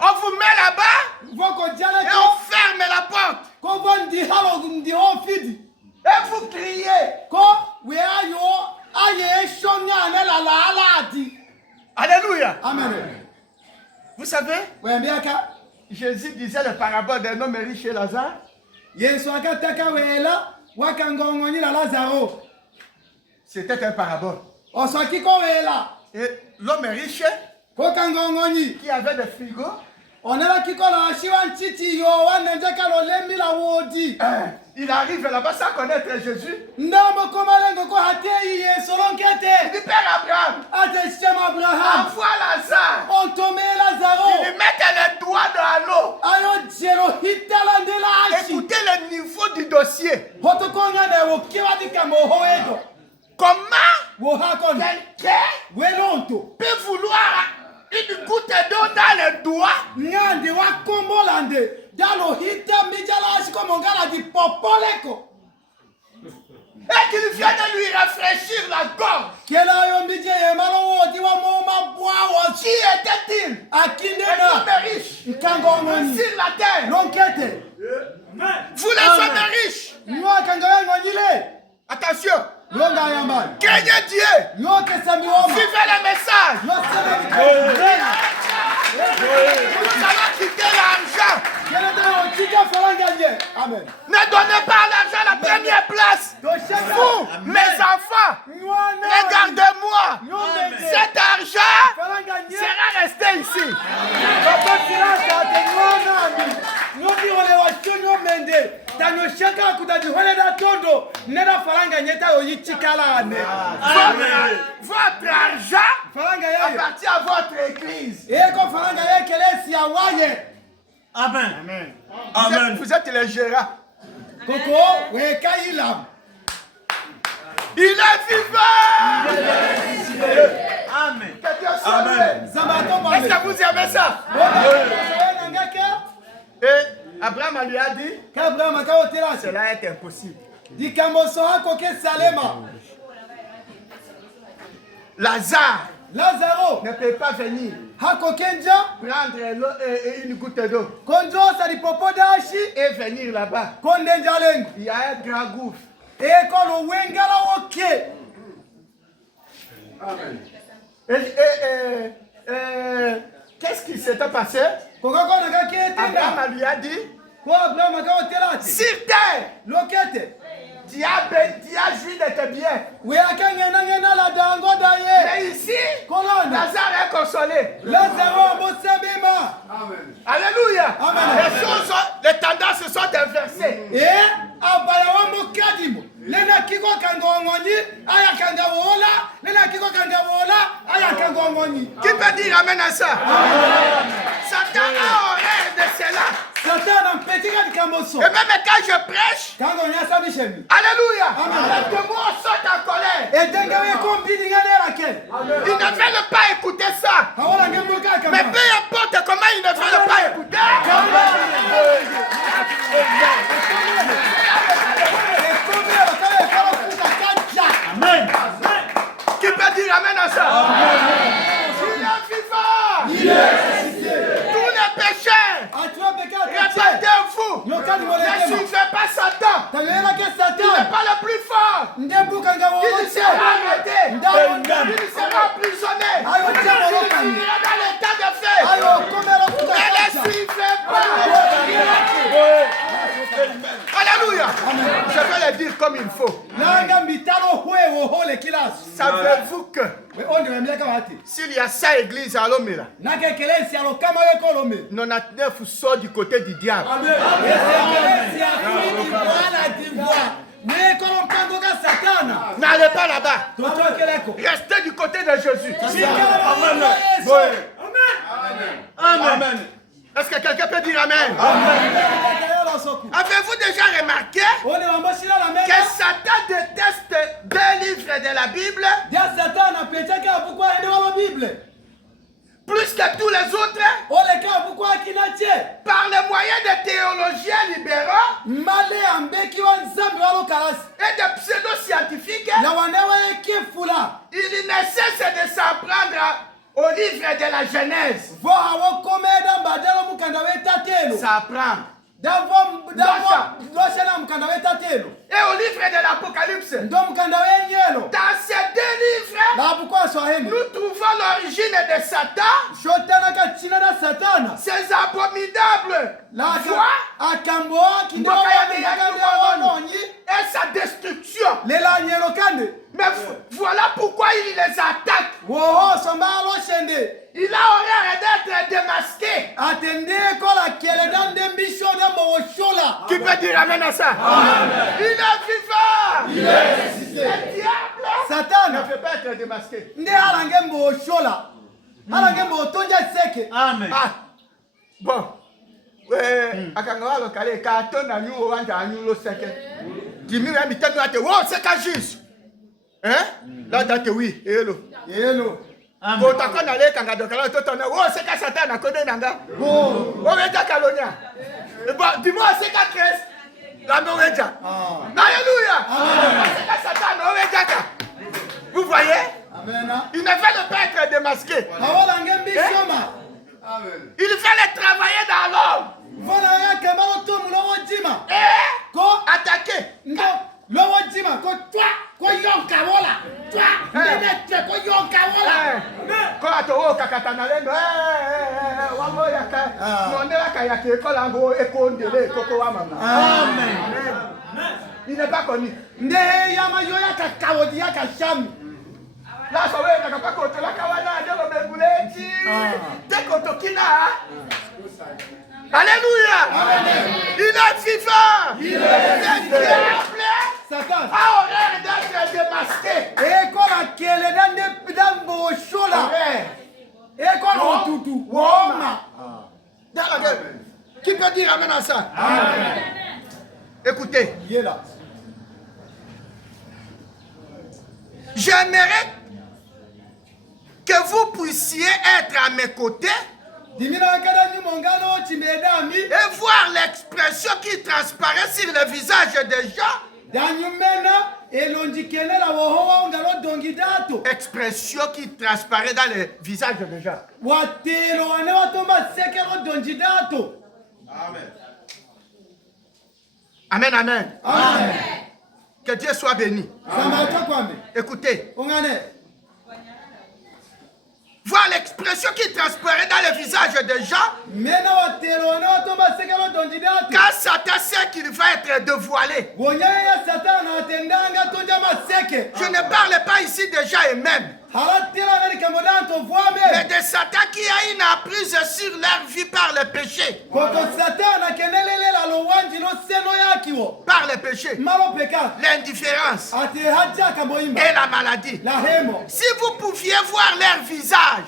On vous met là-bas Voko jala et ko on ferme la porte. ko vondi halo ndi ho fidi. Et vous criez. Ko we ayo aye shonya ne la alati. Alléluia. Amen. Vous savez, We embiaka. Jésus disait le parabole d'un homme riche et Lazare. Yesu akataka wela wakangongonyi la Lazaro. C'était un parabole. Oswaki ko wela. Et l'homme riche kokangongoni qui avait des frigos, onela kikola shiwa ntiti yo wanenjeka lolembi la wodi il arrive là-bas sans connaître Jésus. ndambo komalengo ko hatei yeso Il lonkete dit, Père Abraham, ate shema Abraham envoie Lazare. on tombe Lazaro Il lui met les doigts dans l'eau. ayo jero hitala ndela ashi Écoutez le niveau du dossier. hotokonga ne wokiwa dikambo hoedo Comment wohakon quelqu'un welonto peut vouloir une goutte d'eau dans les doigts ngande wakombolande dalo hita mbijala ashi komongala di popoleko et qu'il vient de lui rafraîchir la gorge? kela yo mbije yemalo wodi wa moma bwawo Qui était-il? Un akindena homme riche nkangongoni sur la terre. lonkete Vous les hommes riches, nwakangawengonile attention, longa yambani craignez Dieu, yote sambioma suivez le message. yosebe Nous allons quitter l'argent. amen Ne donnez pas l'argent à la première place. Vous, mes enfants, regardez-moi. Cet argent sera resté ici. Votre argent appartient à votre église. Amen. Vous êtes les gérants. Il est vivant. Amen. Que Dieu soit loué. Est-ce que vous aimez ça? Et Abraham lui a dit, cela est impossible. Lazare ne peut pas venir prendre une goutte d'eau et venir là-bas. Il y a un grand gouffre. Qu'est-ce qui s'était passé? Abraham lui a dit, sur terre, tu as joui de tes biens. Mais ici, Lazare est consolé. Alléluia. Les choses, les tendances sont inversées. Qui peut dire amen à ça? Satan a horreur de cela. Et même quand je prêche, alléluia, les démons sont en colère. Ils ne veulent pas écouter ça. Mais peu importe comment ils ne veulent pas écouter. Amen. Qui peut dire amen à ça? Il est vivant. Tous les péchés, répétez-vous. Ne suivez pas Satan. Il n'est pas le plus fort. Il sera arrêté. Il sera emprisonné. Il finira dans l'état de fait. Ne les suivez pas. Alléluia. Je vais le dire comme il faut. Savez-vous que s'il y a 5 églises à Lomela, 99 sortent du côté du diable. N'allez pas là-bas. Restez du côté de Jésus. Amen. Est-ce que quelqu'un peut dire amen? Avez-vous déjà remarqué que Satan déteste 2 livres de la Bible plus que tous les autres par le moyen de théologiens libéraux et de pseudo-scientifiques? Il ne cesse de s'en prendre au livre de la Genèse. Ça apprend. Et au livre de l'Apocalypse. Dans ces 2 livres, nous trouvons l'origine de Satan, ses abominables voies et sa destruction. Mais voilà pourquoi il les attaque. Qui peut dire amen à ça? Amen. Il est vivant. Il est ressuscité. Le diable Satan ne peut pas être démasqué. Amen. Ah. Bon. Akanga lokale ka tona nyu wanja anyu lo seke. Dimi ya mitano ate wo seka juste. Hein? Là date oui, hello. Hello. Ko takona le kanga dokala to tona wo seka Satan akode nanga. Wo weta kalonia. Bon, dis-moi seka Christ. La noweja. Alléluia. Amen. Seka Satan noweja. Vous voyez? Amen. Il ne veut pas être démasqué. Il fallait travailler dans l'homme. Attaquer. Il n'est pas connu. Là, ça va être pas contre la kawana, de alléluia. Il est vivant. Il est diable. Satan a horreur d'être démasqué. Et quoi la kele dans Bochola. Et quoi le toutou. Qui peut dire amen à ça? Amen. Écoutez. Il est là. J'aimerais que vous puissiez être à mes côtés et voir l'expression qui transparaît sur le visage des gens. Expression qui transparaît dans le visage des gens. Amen. Amen, amen. Amen. Que Dieu soit béni. Écoutez. Voir l'expression qui transparaît dans le visage des gens. Quand Satan sait qu'il va être dévoilé. Je ne parle pas ici des gens eux-mêmes, mais de Satan qui a une emprise sur leur vie par le péché. Par le péché, l'indifférence et la maladie. Si vous pouviez voir leur visage,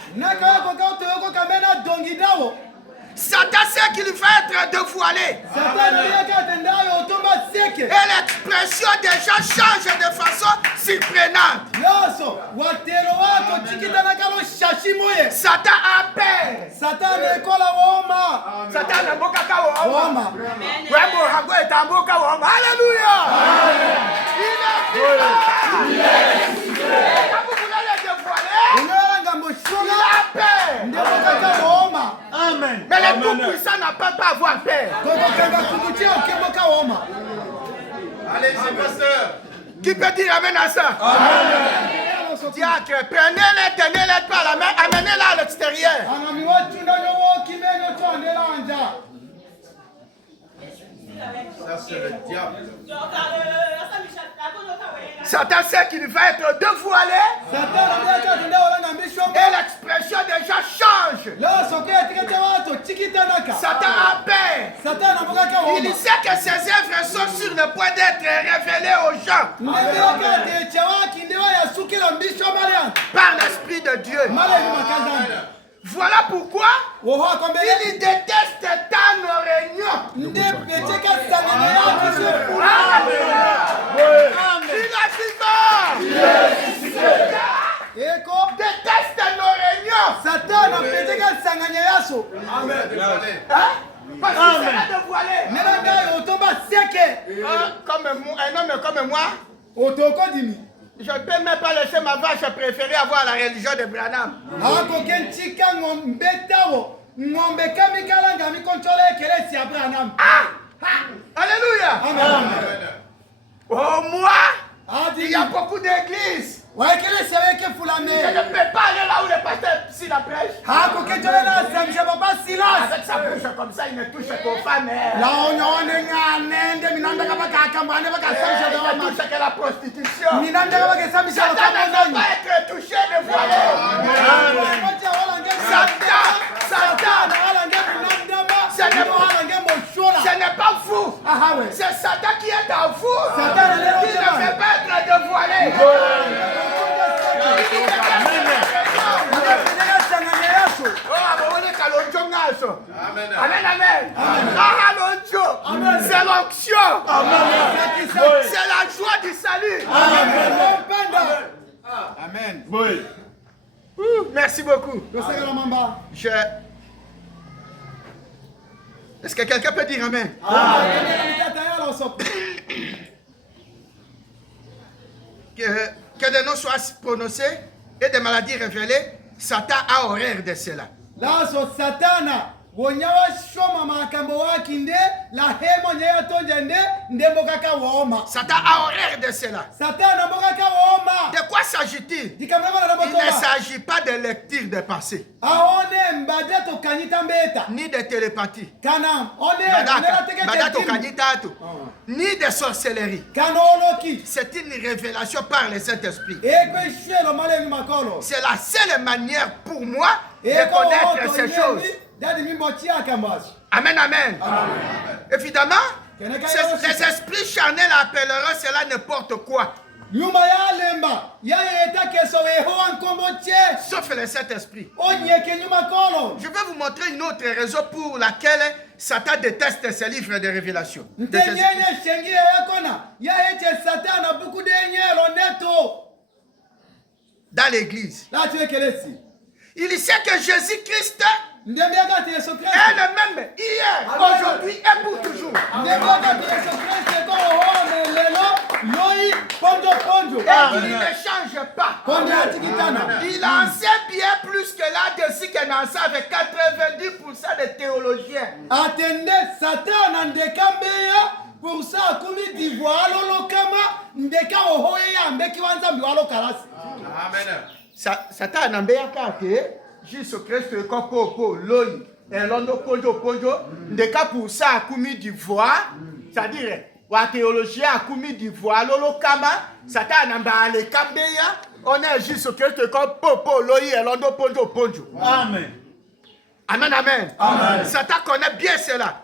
Satan sait qu'il va être dévoilé. Et l'expression des gens change de façon surprenante. Satan a peur. Satan alléluia. Il est vivant. Quand vous voulez le dévoiler, il a peur. Amen. Mais le Tout-Puissant n'a pas à avoir peur. Allez, c'est pasteur. Qui peut dire amen à ça? Amen. Diacre, prenez-les, tenez-les par la main, amenez-les à l'extérieur. Ça, c'est le diable. Satan sait qu'il va être dévoilé. Et l'expression des gens change. Satan a peur. Il sait que ses œuvres sont sur le point d'être révélées aux gens par l'Esprit de Dieu. Voilà pourquoi il déteste tant nos réunions. Il est vivant. Déteste nos réunions. Amen. Parce qu'il sera dévoilé. Comme un homme comme moi, je ne peux même pas laisser ma vache préférée avoir la religion de Branham. Alléluia. Oh, moi, il y a beaucoup d'églises. Je ne peux pas aller là où le pasteur s'il la prêche. Avec sa bouche comme ça, il ne touche qu'aux femmes. Il ne touche que la prostitution. Satan ne peut pas être touché de voilé. C'est Satan qui est en vous. Qui ne fait pas être dévoilé. Amen. C'est l'onction. C'est la joie du salut. Amen. Merci beaucoup. Est-ce que quelqu'un peut dire Amen? Que des noms soient prononcés et des maladies révélées, Satan a horreur de cela. Satan a horreur de cela. De quoi s'agit-il? Il ne s'agit pas de lecture de passé, ni de télépathie, ni de sorcellerie. C'est une révélation par le Saint-Esprit. C'est la seule manière pour moi de connaître ces choses. Amen, amen. Évidemment, les esprits charnels appelleront cela n'importe quoi. Sauf le Saint-Esprit. Je vais vous montrer une autre raison pour laquelle Satan déteste ces livres de révélation. Dans l'église. Il sait que Jésus-Christ est le même hier, aujourd'hui et pour toujours. Et il ne change pas. Il en sait bien plus que là-dessus qu'il en sait avec 90% des théologiens. Amen. Satan n'a pas été Jésus-Christ comme popo loyi elondo ponjo ndeka pour ça akumi d'ivoire, c'est-à-dire wa théologie akumi d'ivoire lolo kama Satan n'a pas le kambeya on est Jésus-Christ comme popo loyi elondo ponjo. Amen. Amen, amen. Amen. Satan connaît bien cela.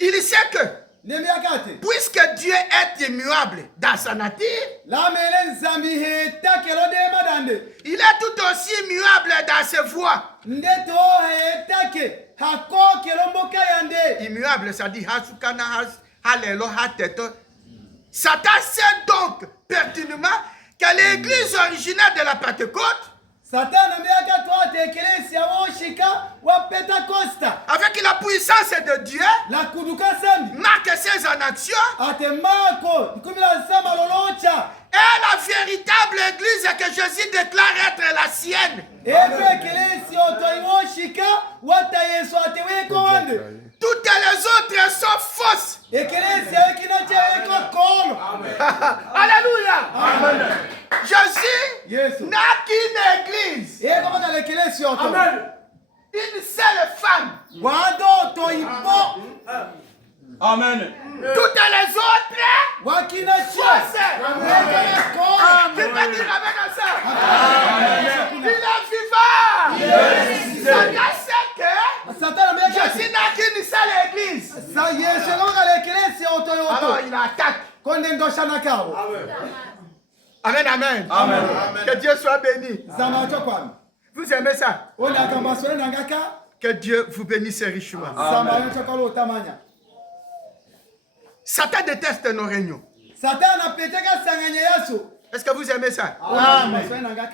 Il sait que puisque Dieu est immuable dans sa nature, il est tout aussi immuable dans ses voies. Immuable, ça dit Hasukana, Halelo, Hateto. Satan sait donc pertinemment que l'église originaire de la Pentecôte, avec la puissance de Dieu, marque ses en action, est la véritable église que Jésus déclare être la sienne. Toutes les autres sont fausses. Alléluia. Jésus n'a qu'une église. Amen. Une seule femme. Amen. Toutes les autres fausses. Tu peux dire amen à ça? Il est vivant. Satan sait que Jésus n'a qu'une seule église. Alors il attaque. Amen, amen. Amen. Que Dieu soit béni. Vous aimez ça? Que Dieu vous bénisse richement. Amen. Satan déteste nos réunions. Est-ce que vous aimez ça? Amen.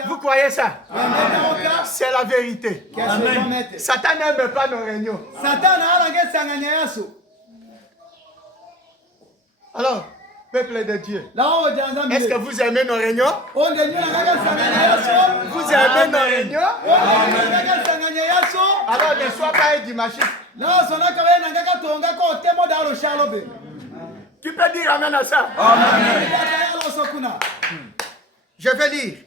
Vous croyez ça? C'est la vérité. Amen. Satan n'aime pas nos réunions. Alors, peuple de Dieu, est-ce que vous aimez nos réunions? Vous aimez nos réunions? Alors ne sois pas un dimanche. Tu peux dire amen à ça? Amen. Je vais lire.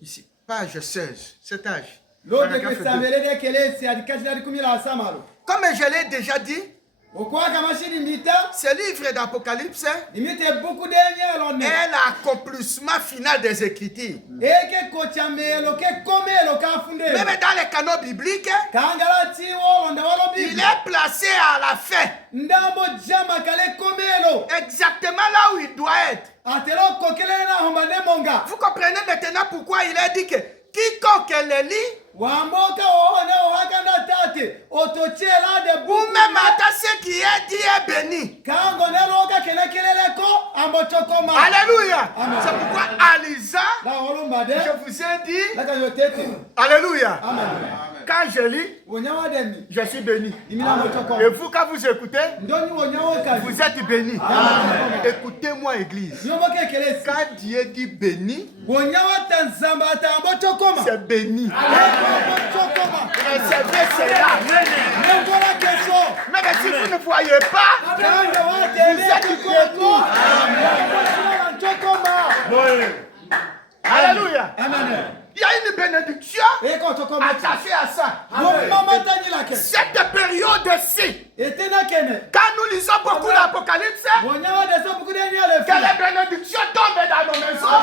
Ici, page 16, cet âge. Comme je l'ai déjà dit, ce livre d'Apocalypse est la conclusion l'accomplissement final des Écritures. Même Même dans les canons bibliques, il est placé à la fin. Exactement là où il doit être. Vous comprenez maintenant pourquoi il a dit que quiconque les lit, ou même attends ce qui est dit est béni. Alléluia. C'est pourquoi Alisa, je vous ai dit, alléluia. Quand je lis, je suis béni. Et vous, quand vous écoutez, vous êtes béni. Écoutez-moi, Église. Quand Dieu dit béni, c'est béni. Recevez cela. Mais si vous ne voyez pas, vous êtes béni. Alléluia. Il y a une bénédiction attachée à ça. Cette période-ci, quand nous lisons beaucoup l'Apocalypse, que les bénédictions tombent dans nos maisons.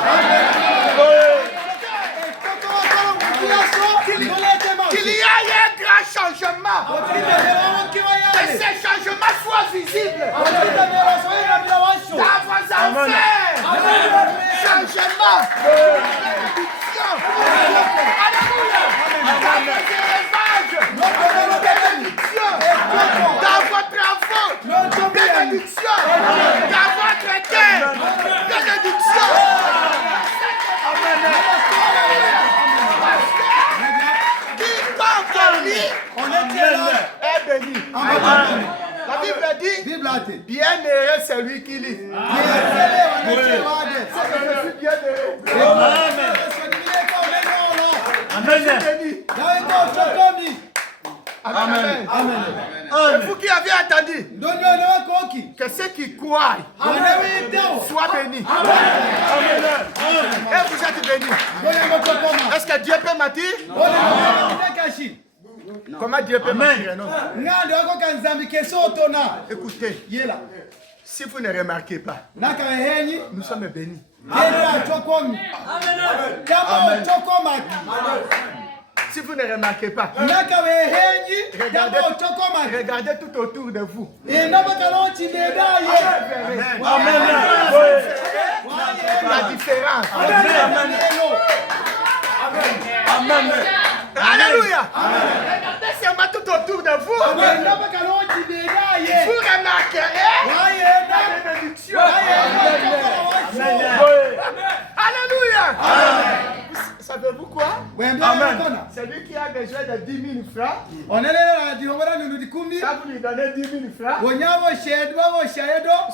Qu'il y ait un grand changement. Que ces changements soient visibles dans vos affaires. Changement. Bénédiction. Alléluia. Dans vos élevages. Bénédiction. Dans vos travaux. Bénédiction. Dans votre terre. Bénédiction. On est béni. La Bible dit, bienheureux c'est lui qui lit. Amen. C'est vous qui avez entendu que ceux qui croient soient bénis. Et vous êtes bénis. Est-ce que Dieu peut mentir? Comment Dieu peut mentir? Écoutez, si vous ne remarquez pas, nous sommes bénis. Si vous ne remarquez pas, regardez tout autour de vous. La différence. Amen. Alléluia. Regardez seulement tout autour de vous. Vous remarquerez la bénédiction. Alléluia. Savez-vous quoi? Amen. Celui qui a besoin de 10 000 francs, quand vous lui donnez 10 000 francs,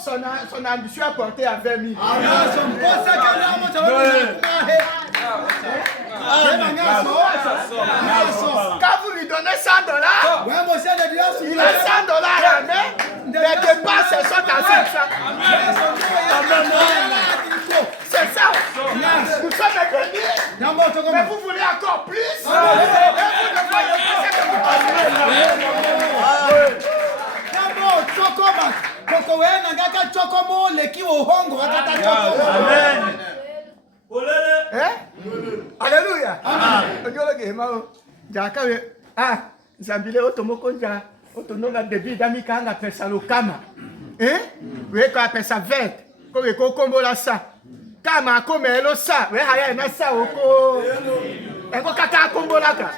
son ambition est portée à 20 000. Quand vous lui donnez 100 $, il a 100 $ à la main, les dépenses sont à 500. C'est ça. Nous sommes bénis, mais vous voulez encore plus. Et vous ne voyez pas ce que vous Alléluia. Zambile otomokonja otononga debi damika anga pesa lokama. We ko pesa vet. Ko we ko kombola sa. Kama komelo sa, we haya na sa oko. Eko kaka kombolaka.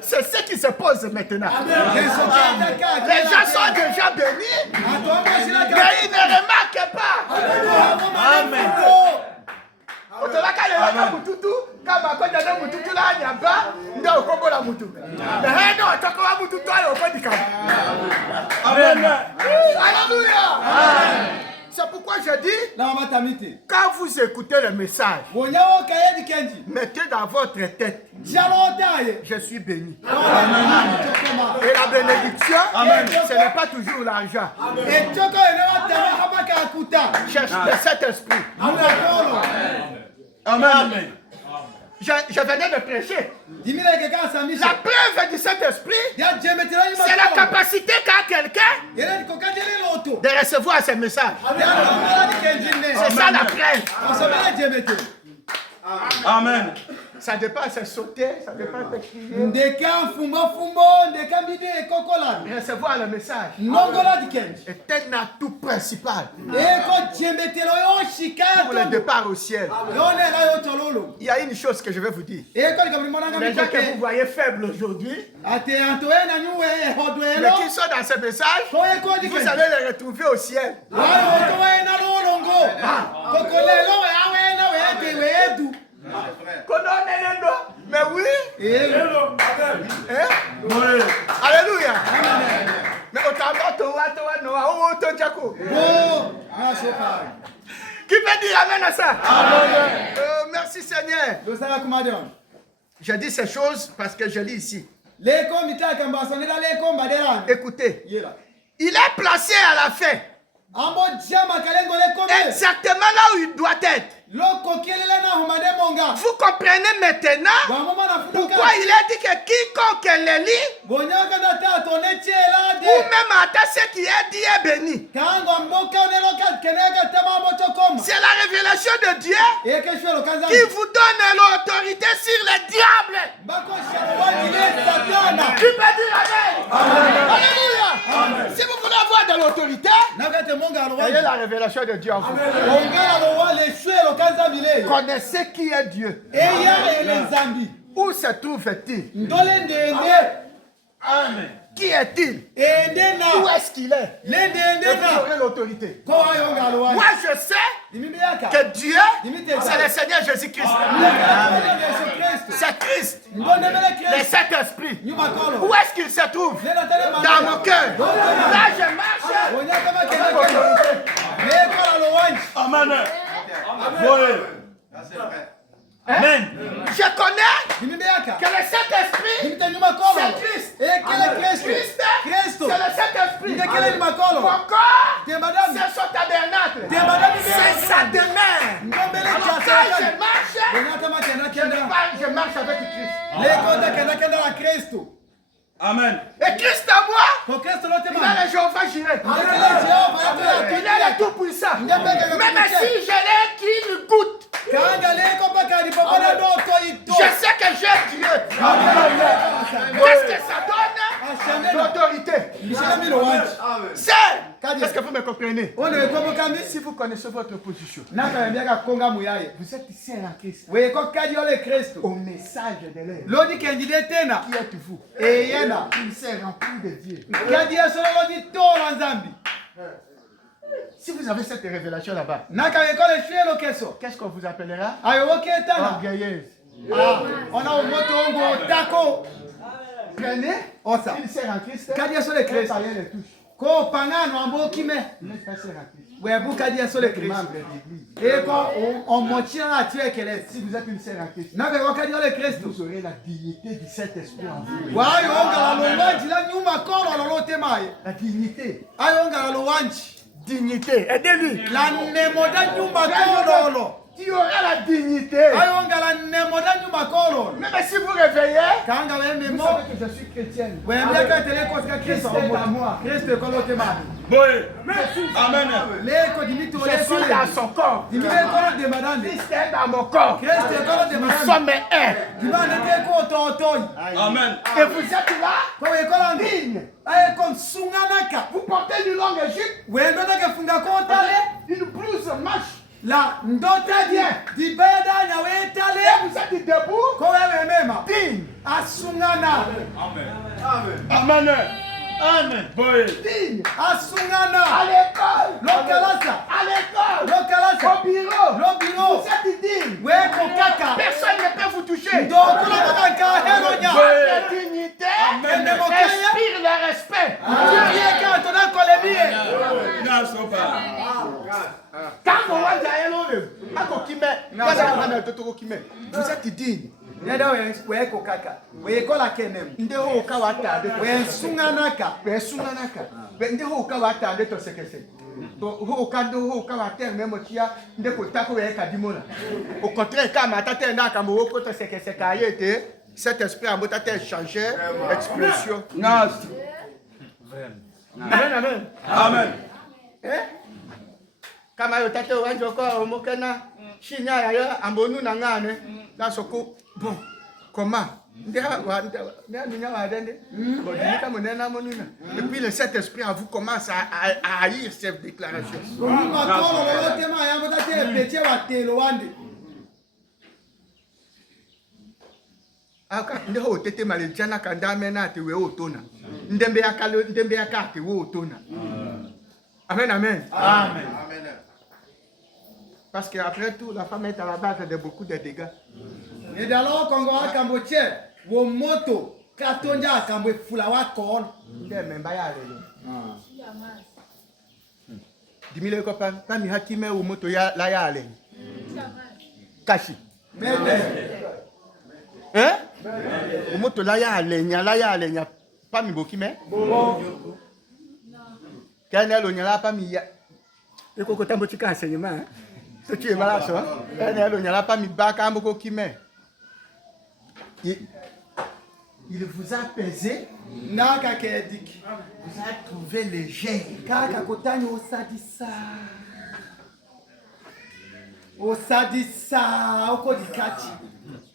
C'est ce qui se pose maintenant. Les gens sont déjà bénis, mais ils ne remarquent pas. Amen. Otolaka le waka mututu, kama konja na mututu la nyamba, ndio okombola mutu. Na heno otoko wa mututu ayo okondika. Amen. Alléluia. C'est pourquoi je dis, quand vous écoutez le message, mettez dans votre tête, je suis béni. Et la bénédiction, ce n'est pas toujours l'argent. Cherche le Saint-Esprit. Amen. je venais de prêcher. La La preuve du Saint-Esprit, c'est la capacité qu'a quelqu'un de recevoir ces messages. C'est ça la preuve. Amen. Ça dépasse sauter, ça dépasse crier. Recevoir le message est un atout principal pour le départ au ciel. Il y a une chose que je vais vous dire. Les gens que vous voyez faibles aujourd'hui, mais qui sont dans ce message, vous allez les retrouver au ciel. Mais oui. Alléluia. Mais qui peut dire amen à ça? Merci Seigneur. Je dis ces choses parce que je lis ici. Écoutez, il est placé à la fin, exactement là où il doit être. Vous comprenez maintenant pourquoi il a dit que quiconque les lit, ou même attend ce qui est dit est béni. C'est la révélation de Dieu qui vous donne l'autorité sur les diables. Tu peux dire amen. Alléluia. Si vous voulez avoir de l'autorité, ayez la révélation de Dieu en vous. Connaissez qui est Dieu. Où se trouve-t-il? Amen. Qui est-il? Où est-ce qu'il est? Et vous aurez l'autorité. Moi je sais que Dieu, c'est le Seigneur Jésus-Christ. C'est Christ. Le Saint-Esprit. Où est-ce qu'il se trouve? Dans mon cœur. Là je marche. Amen. Amen. Je connais que le Saint-Esprit, c'est Christ. Christ, c'est le Saint-Esprit. Mon corps, c'est son tabernacle. C'est sa demeure. Quand je marche avec Christ. Amen. Et Christ à moi, il a le Jéhovah Jireh. Il est le Tout-Puissant. Même si je l'ai qu'il goûte, je sais que j'ai Dieu. Qu'est-ce que ça donne? L'autorité. C'est. Est-ce que vous me comprenez? Si vous connaissez votre position, vous êtes ici en Christ. Au message de l'air. Qui êtes-vous? Il s'est rempli de Dieu. Si vous avez cette révélation là-bas, qu'est-ce qu'on vous appellera? Orgueilleuse. Prenez. Il sert en Christ. Il les touches. Si vous êtes une sœur en Christ, vous aurez la dignité du Saint-Esprit en vous. La dignité. Dignité. Aidez-lui. Tu auras la dignité. Même si vous réveillez, vous savez que je suis chrétienne. Christ est en moi. Amen. Je suis dans son corps. Christ est dans mon corps. Nous sommes un. Amen. Et vous êtes là, digne. Vous portez une longue jupe, une blouse manche. La ndota bien dibeda wetale vous êtes debout digne asungana. Amen. Amen. Amen. Digne asungana à l'école au bureau vous êtes digne. Personne ne peut vous toucher. Votre dignité inspire le respect. Vous êtes digne. Au contraire, quand cet esprit a changé expression. Amen, amen. Amen. Kama yo tate wanjo ko omokena shinya ya ambonu na ngane na soko bon comment ndera nya wa dende bon dit monena monuna et puis le Saint-Esprit à vous commence à haïr cette déclaration. Aka ndeho tete male jana kanda mena te we otona ndembe aka te we otona. Amen, amen. Amen. Parce qu'après tout, la femme est à la base de beaucoup de dégâts. Et d'alors, quand on a camboché, vos motos, katonja a cambé fulawa kon. Même pas y aller. 10 000 copains, pas mi hakime ou moto ya la ya aller. Kashi. Hein? Ou moto la ya aller, pas mi bokime. Quand elle n'y a pas mi ya. Et qu'on compte un petit enseignement. Ce qui est malade, ça. Quand elle n'y a pas mi baka un beaucoup qui met. Il vous a pesé. Vous a trouvé léger. Kaka kotani osadisa. Osadisa, okodikati.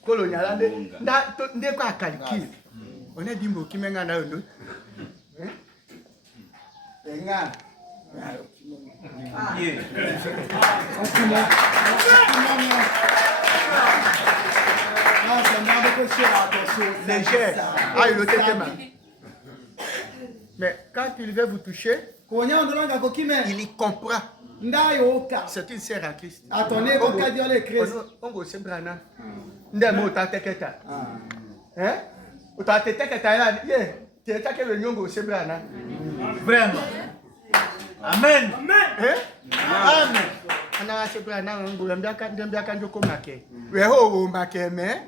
Kolonyalande, nde kwa calcul. On est dit mot qui menga na yondo. Enga. Léger. Ah, il était mal. Mais quand il veut vous toucher, il y comprend. C'est une sœur à Christ. Attendez, on va dire les Christ. On va se brana. Ndemo tateketa. Hein? Utateketa là, tu es que le nyongo se brana. Vraiment. Amen. Hein? Amen. Ana se brana ngo mbia kanjo ko make. We ho make me.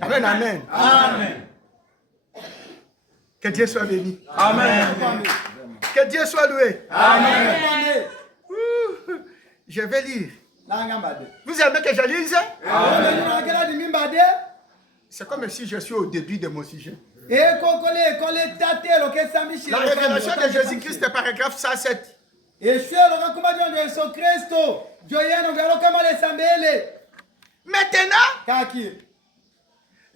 Amen, amen. Amen. Que Dieu soit béni. Amen. Que Dieu soit loué. Amen. Je vais lire. Vous aimez que je lise? C'est comme si je suis au début de mon sujet. La révélation de Jésus-Christ est paragraphe 107. Maintenant,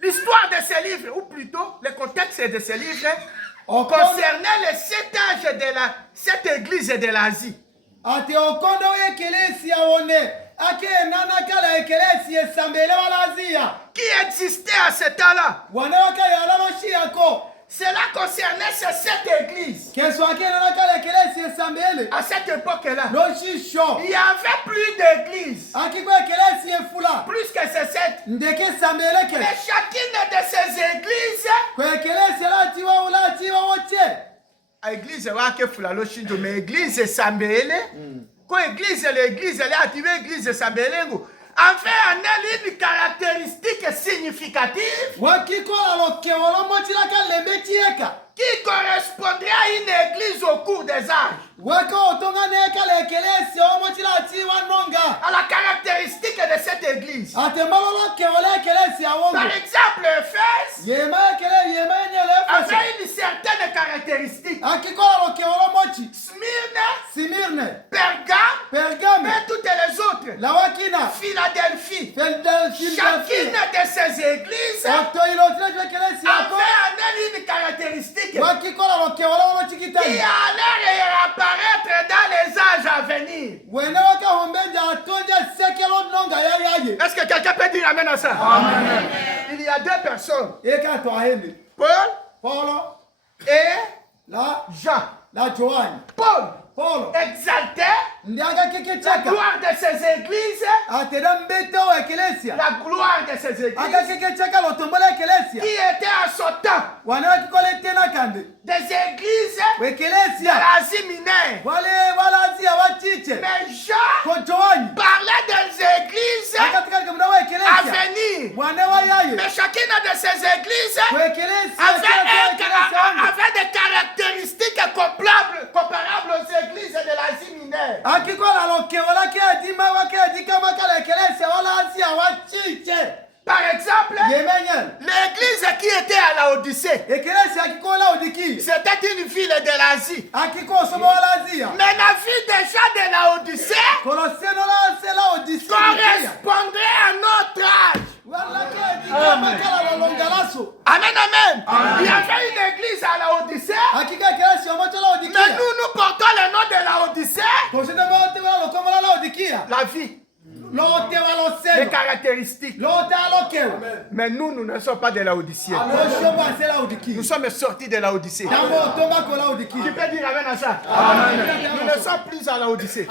l'histoire de ces livres, ou plutôt le contexte de ces livres, concernait les 7 âges de cette église de l'Asie. Qui existait à ce temps-là. Cela concernait ces 7 églises. À cette époque-là, il y avait plus d'églises. Plus que ces 7. Mais chacune de ces églises, l'église mais l'église Sambele, quand l'église là, l'église Sambele, avait en elle une caractéristique significative qui correspondrait à une église au cours des âges. À la caractéristique de cette église. Par exemple, Éphèse avait une certaine caractéristique. Smyrne, Pergame et toutes les autres. Philadelphie. Chacune de ces églises avait en elle une caractéristique qui allait réapparaître dans les âges à venir. Est-ce que quelqu'un peut dire amen à ça? Amen. Il y a 2 personnes. Paul et Jean. Paul exaltait la gloire de ces églises. La gloire de ces églises qui étaient à son temps des églises de l'Asie mineure. Mais Jean parlait des églises à venir. Mais chacune de ces églises avait des caractéristiques comparables aux églises de l'Asie mineure. Par exemple, l'église qui était à Laodicée, c'était une ville de l'Asie. Mais la vie déjà de Laodicée correspondait à notre âge. Amen, amen. Il y avait une église à Laodicée, mais nous portons le nom de Laodicée. La vie. Les caractéristiques. Mais nous ne sommes pas de Laodicée. Nous sommes sortis de Laodicée. Tu peux dire amen à ça? Nous ne sommes plus à Laodicée.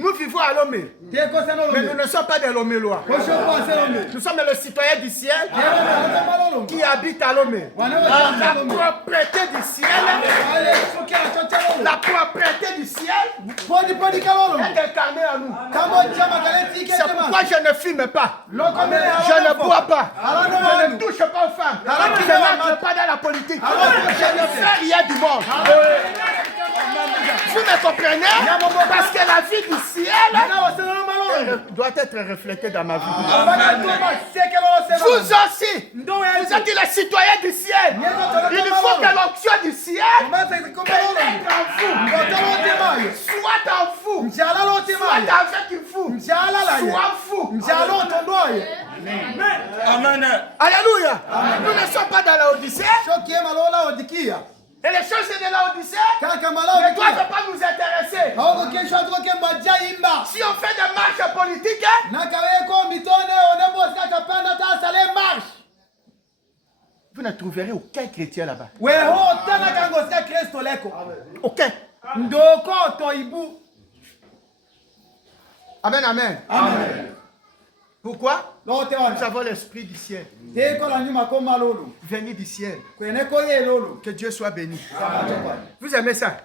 Nous vivons à Lomé. Mais nous ne sommes pas des Lomélois. Nous sommes les citoyens du ciel qui habitent à Lomé. La propriété du ciel. La propriété du ciel est incarnée en nous. C'est pourquoi je ne fume pas. Je ne bois pas. Je ne touche pas aux femmes. Je n'entre pas dans la politique. Je ne sais rien du monde. Vous me comprenez? Parce que la vie du ciel doit être reflétée dans ma vie. Vous aussi, vous êtes les citoyens du ciel. Il faut que l'onction du ciel soit en vous. Soit avec vous. Sois fou. Amen. Alléluia. Nous ne sommes pas dans la Odyssée. Et les choses de la Odyssée ne doivent pas nous intéresser. Si on fait des marches politiques, vous ne trouverez aucun chrétien là-bas. Aucun. Amen, amen. Amen. Pourquoi? Nous avons l'esprit du ciel. Venez du ciel. Que Dieu soit béni. Vous aimez ça?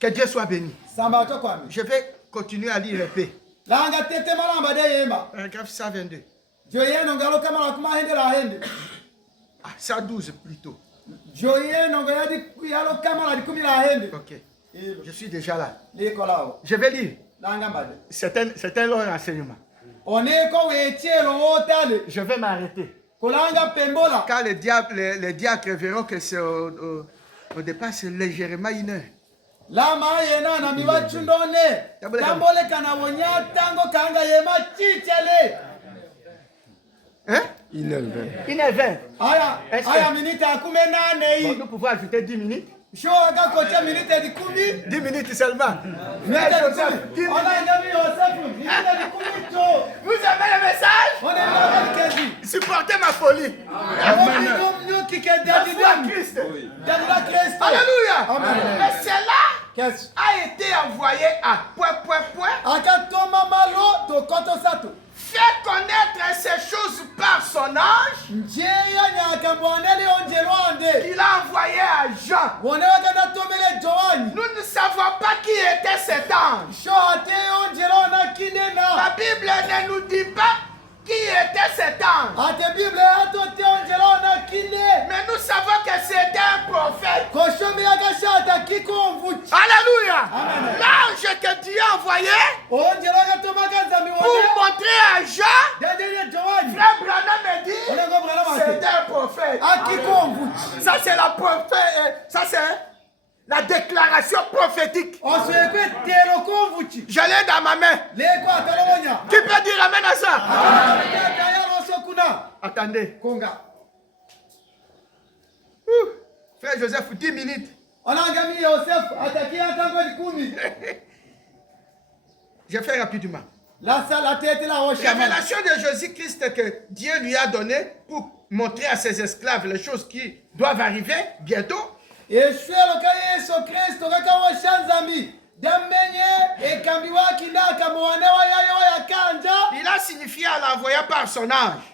Que Dieu soit béni. Je vais continuer à lire épée. Paragraphe 122. 112 plutôt. Ok. Je suis déjà là. Je vais lire. C'est un long enseignement. Je vais m'arrêter. Car les diacres verront que c'est au départ, c'est légèrement 1 heure. Hein? 1h20. Bon, nous pouvons ajouter 10 minutes. 10 minutes seulement. Vous aimez le message? Supportez ma folie. Christ. Alléluia. Mais cela a été envoyé à fait connaître ces choses par son ange qu'il a envoyé à Jean. Nous ne savons pas qui était cet ange. La Bible ne nous dit pas qui était cet ange. Mais nous savons que c'était un prophète. Alléluia. L'ange que Dieu a envoyé pour montrer à Jean, Frère Branham me dit, c'était un prophète. Ça c'est la prophète. Ça c'est la déclaration prophétique. Je l'ai dans ma main. Qui peut dire amen à ça? Attendez. Frère Joseph, 10 minutes. Je fais rapidement. La révélation de Jésus-Christ que Dieu lui a donnée pour montrer à ses esclaves les choses qui doivent arriver bientôt. Il a signifié en l'envoyant par son ange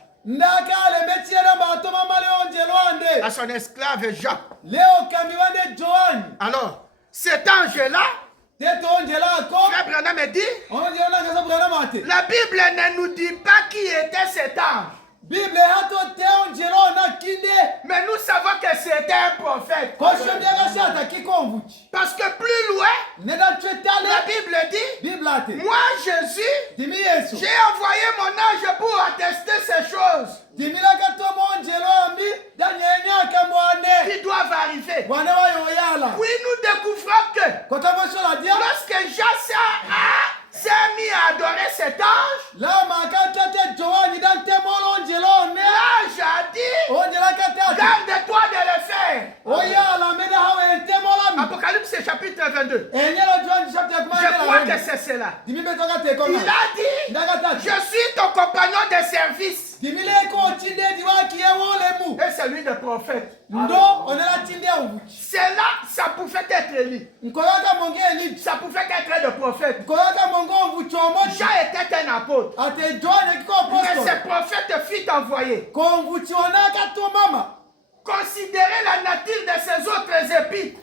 à son esclave Jean. Alors, cet ange-là, Frère Branham me dit, la Bible ne nous dit pas qui était cet ange. Mais nous savons que c'était un prophète. Parce que plus loin, la Bible dit, moi Jésus, J'ai envoyé mon ange pour attester ces choses qui doivent arriver. Oui, nous découvrons que lorsque Jean s'est mis à adorer cet ange, l'ange a dit, garde-toi de le faire. Apocalypse chapitre 22. Je crois que c'est cela. Il a dit, je suis ton compagnon de service. Et celui de prophète. Cela, ça pouvait être Élie. Ça pouvait être le prophète. Jean était un apôtre. Mais ce prophète fut envoyé. Considérez la nature de ces autres épîtres.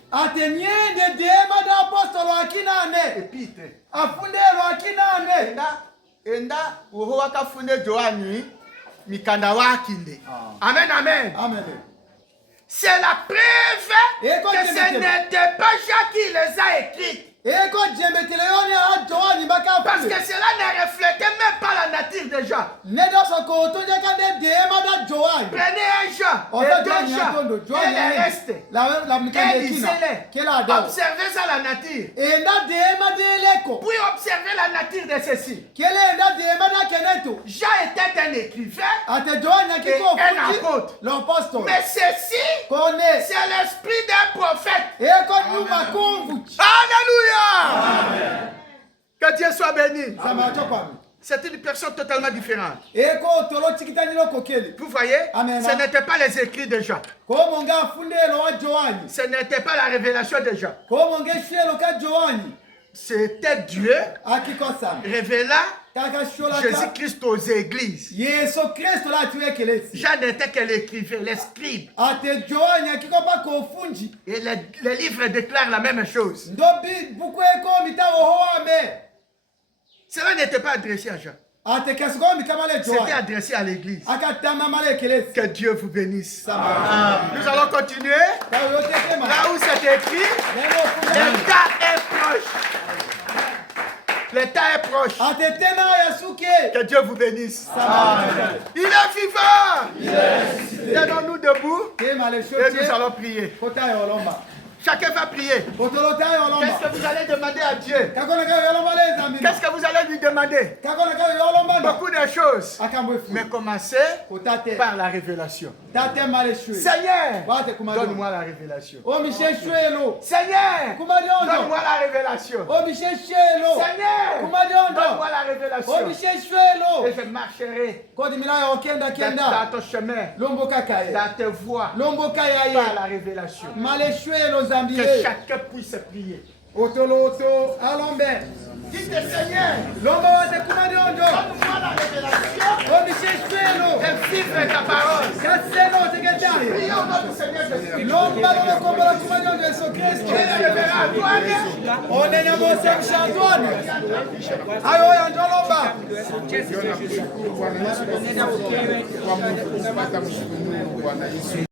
Amen, amen. C'est la preuve que ce n'était pas Jean qui les a écrites. Parce que cela ne reflétait même pas la nature de Jean. Prenez un Jean et deux Jean et le reste. Et lisez-les. Observez ça la nature. Puis observez la nature de ceci. Jean était un écrivain et un apôtre. Mais ceci, c'est l'esprit d'un prophète. Alléluia. Amen. Que Dieu soit béni. C'est une personne totalement différente. Vous voyez, ce n'était pas les écrits de Jean. Ce n'était pas la révélation de Jean. C'était Dieu révéla Jésus-Christ aux églises. Jean n'était que l'écrivain, les scribes. Et les livres déclarent la même chose. Cela n'était pas adressé à Jean. C'était adressé à l'église. Que Dieu vous bénisse. Nous allons continuer. Là où c'est écrit, le temps est proche. Le temps est proche. Que Dieu vous bénisse. Il est vivant. Tenons-nous debout et nous allons prier. Chacun va prier. Qu'est-ce que vous allez demander à Dieu? Qu'est-ce que vous allez lui demander? Beaucoup de choses. Mais commencez par la révélation. Seigneur, donne-moi la révélation. Seigneur, donne-moi la révélation. Seigneur, donne-moi la révélation. Et je marcherai dans ton chemin, dans tes voies, par la révélation. Que chacun puisse prier. Dites Seigneur, donne-moi la révélation et vivre ta parole. Prions notre Seigneur Jésus-Christ. Il révélera à toi.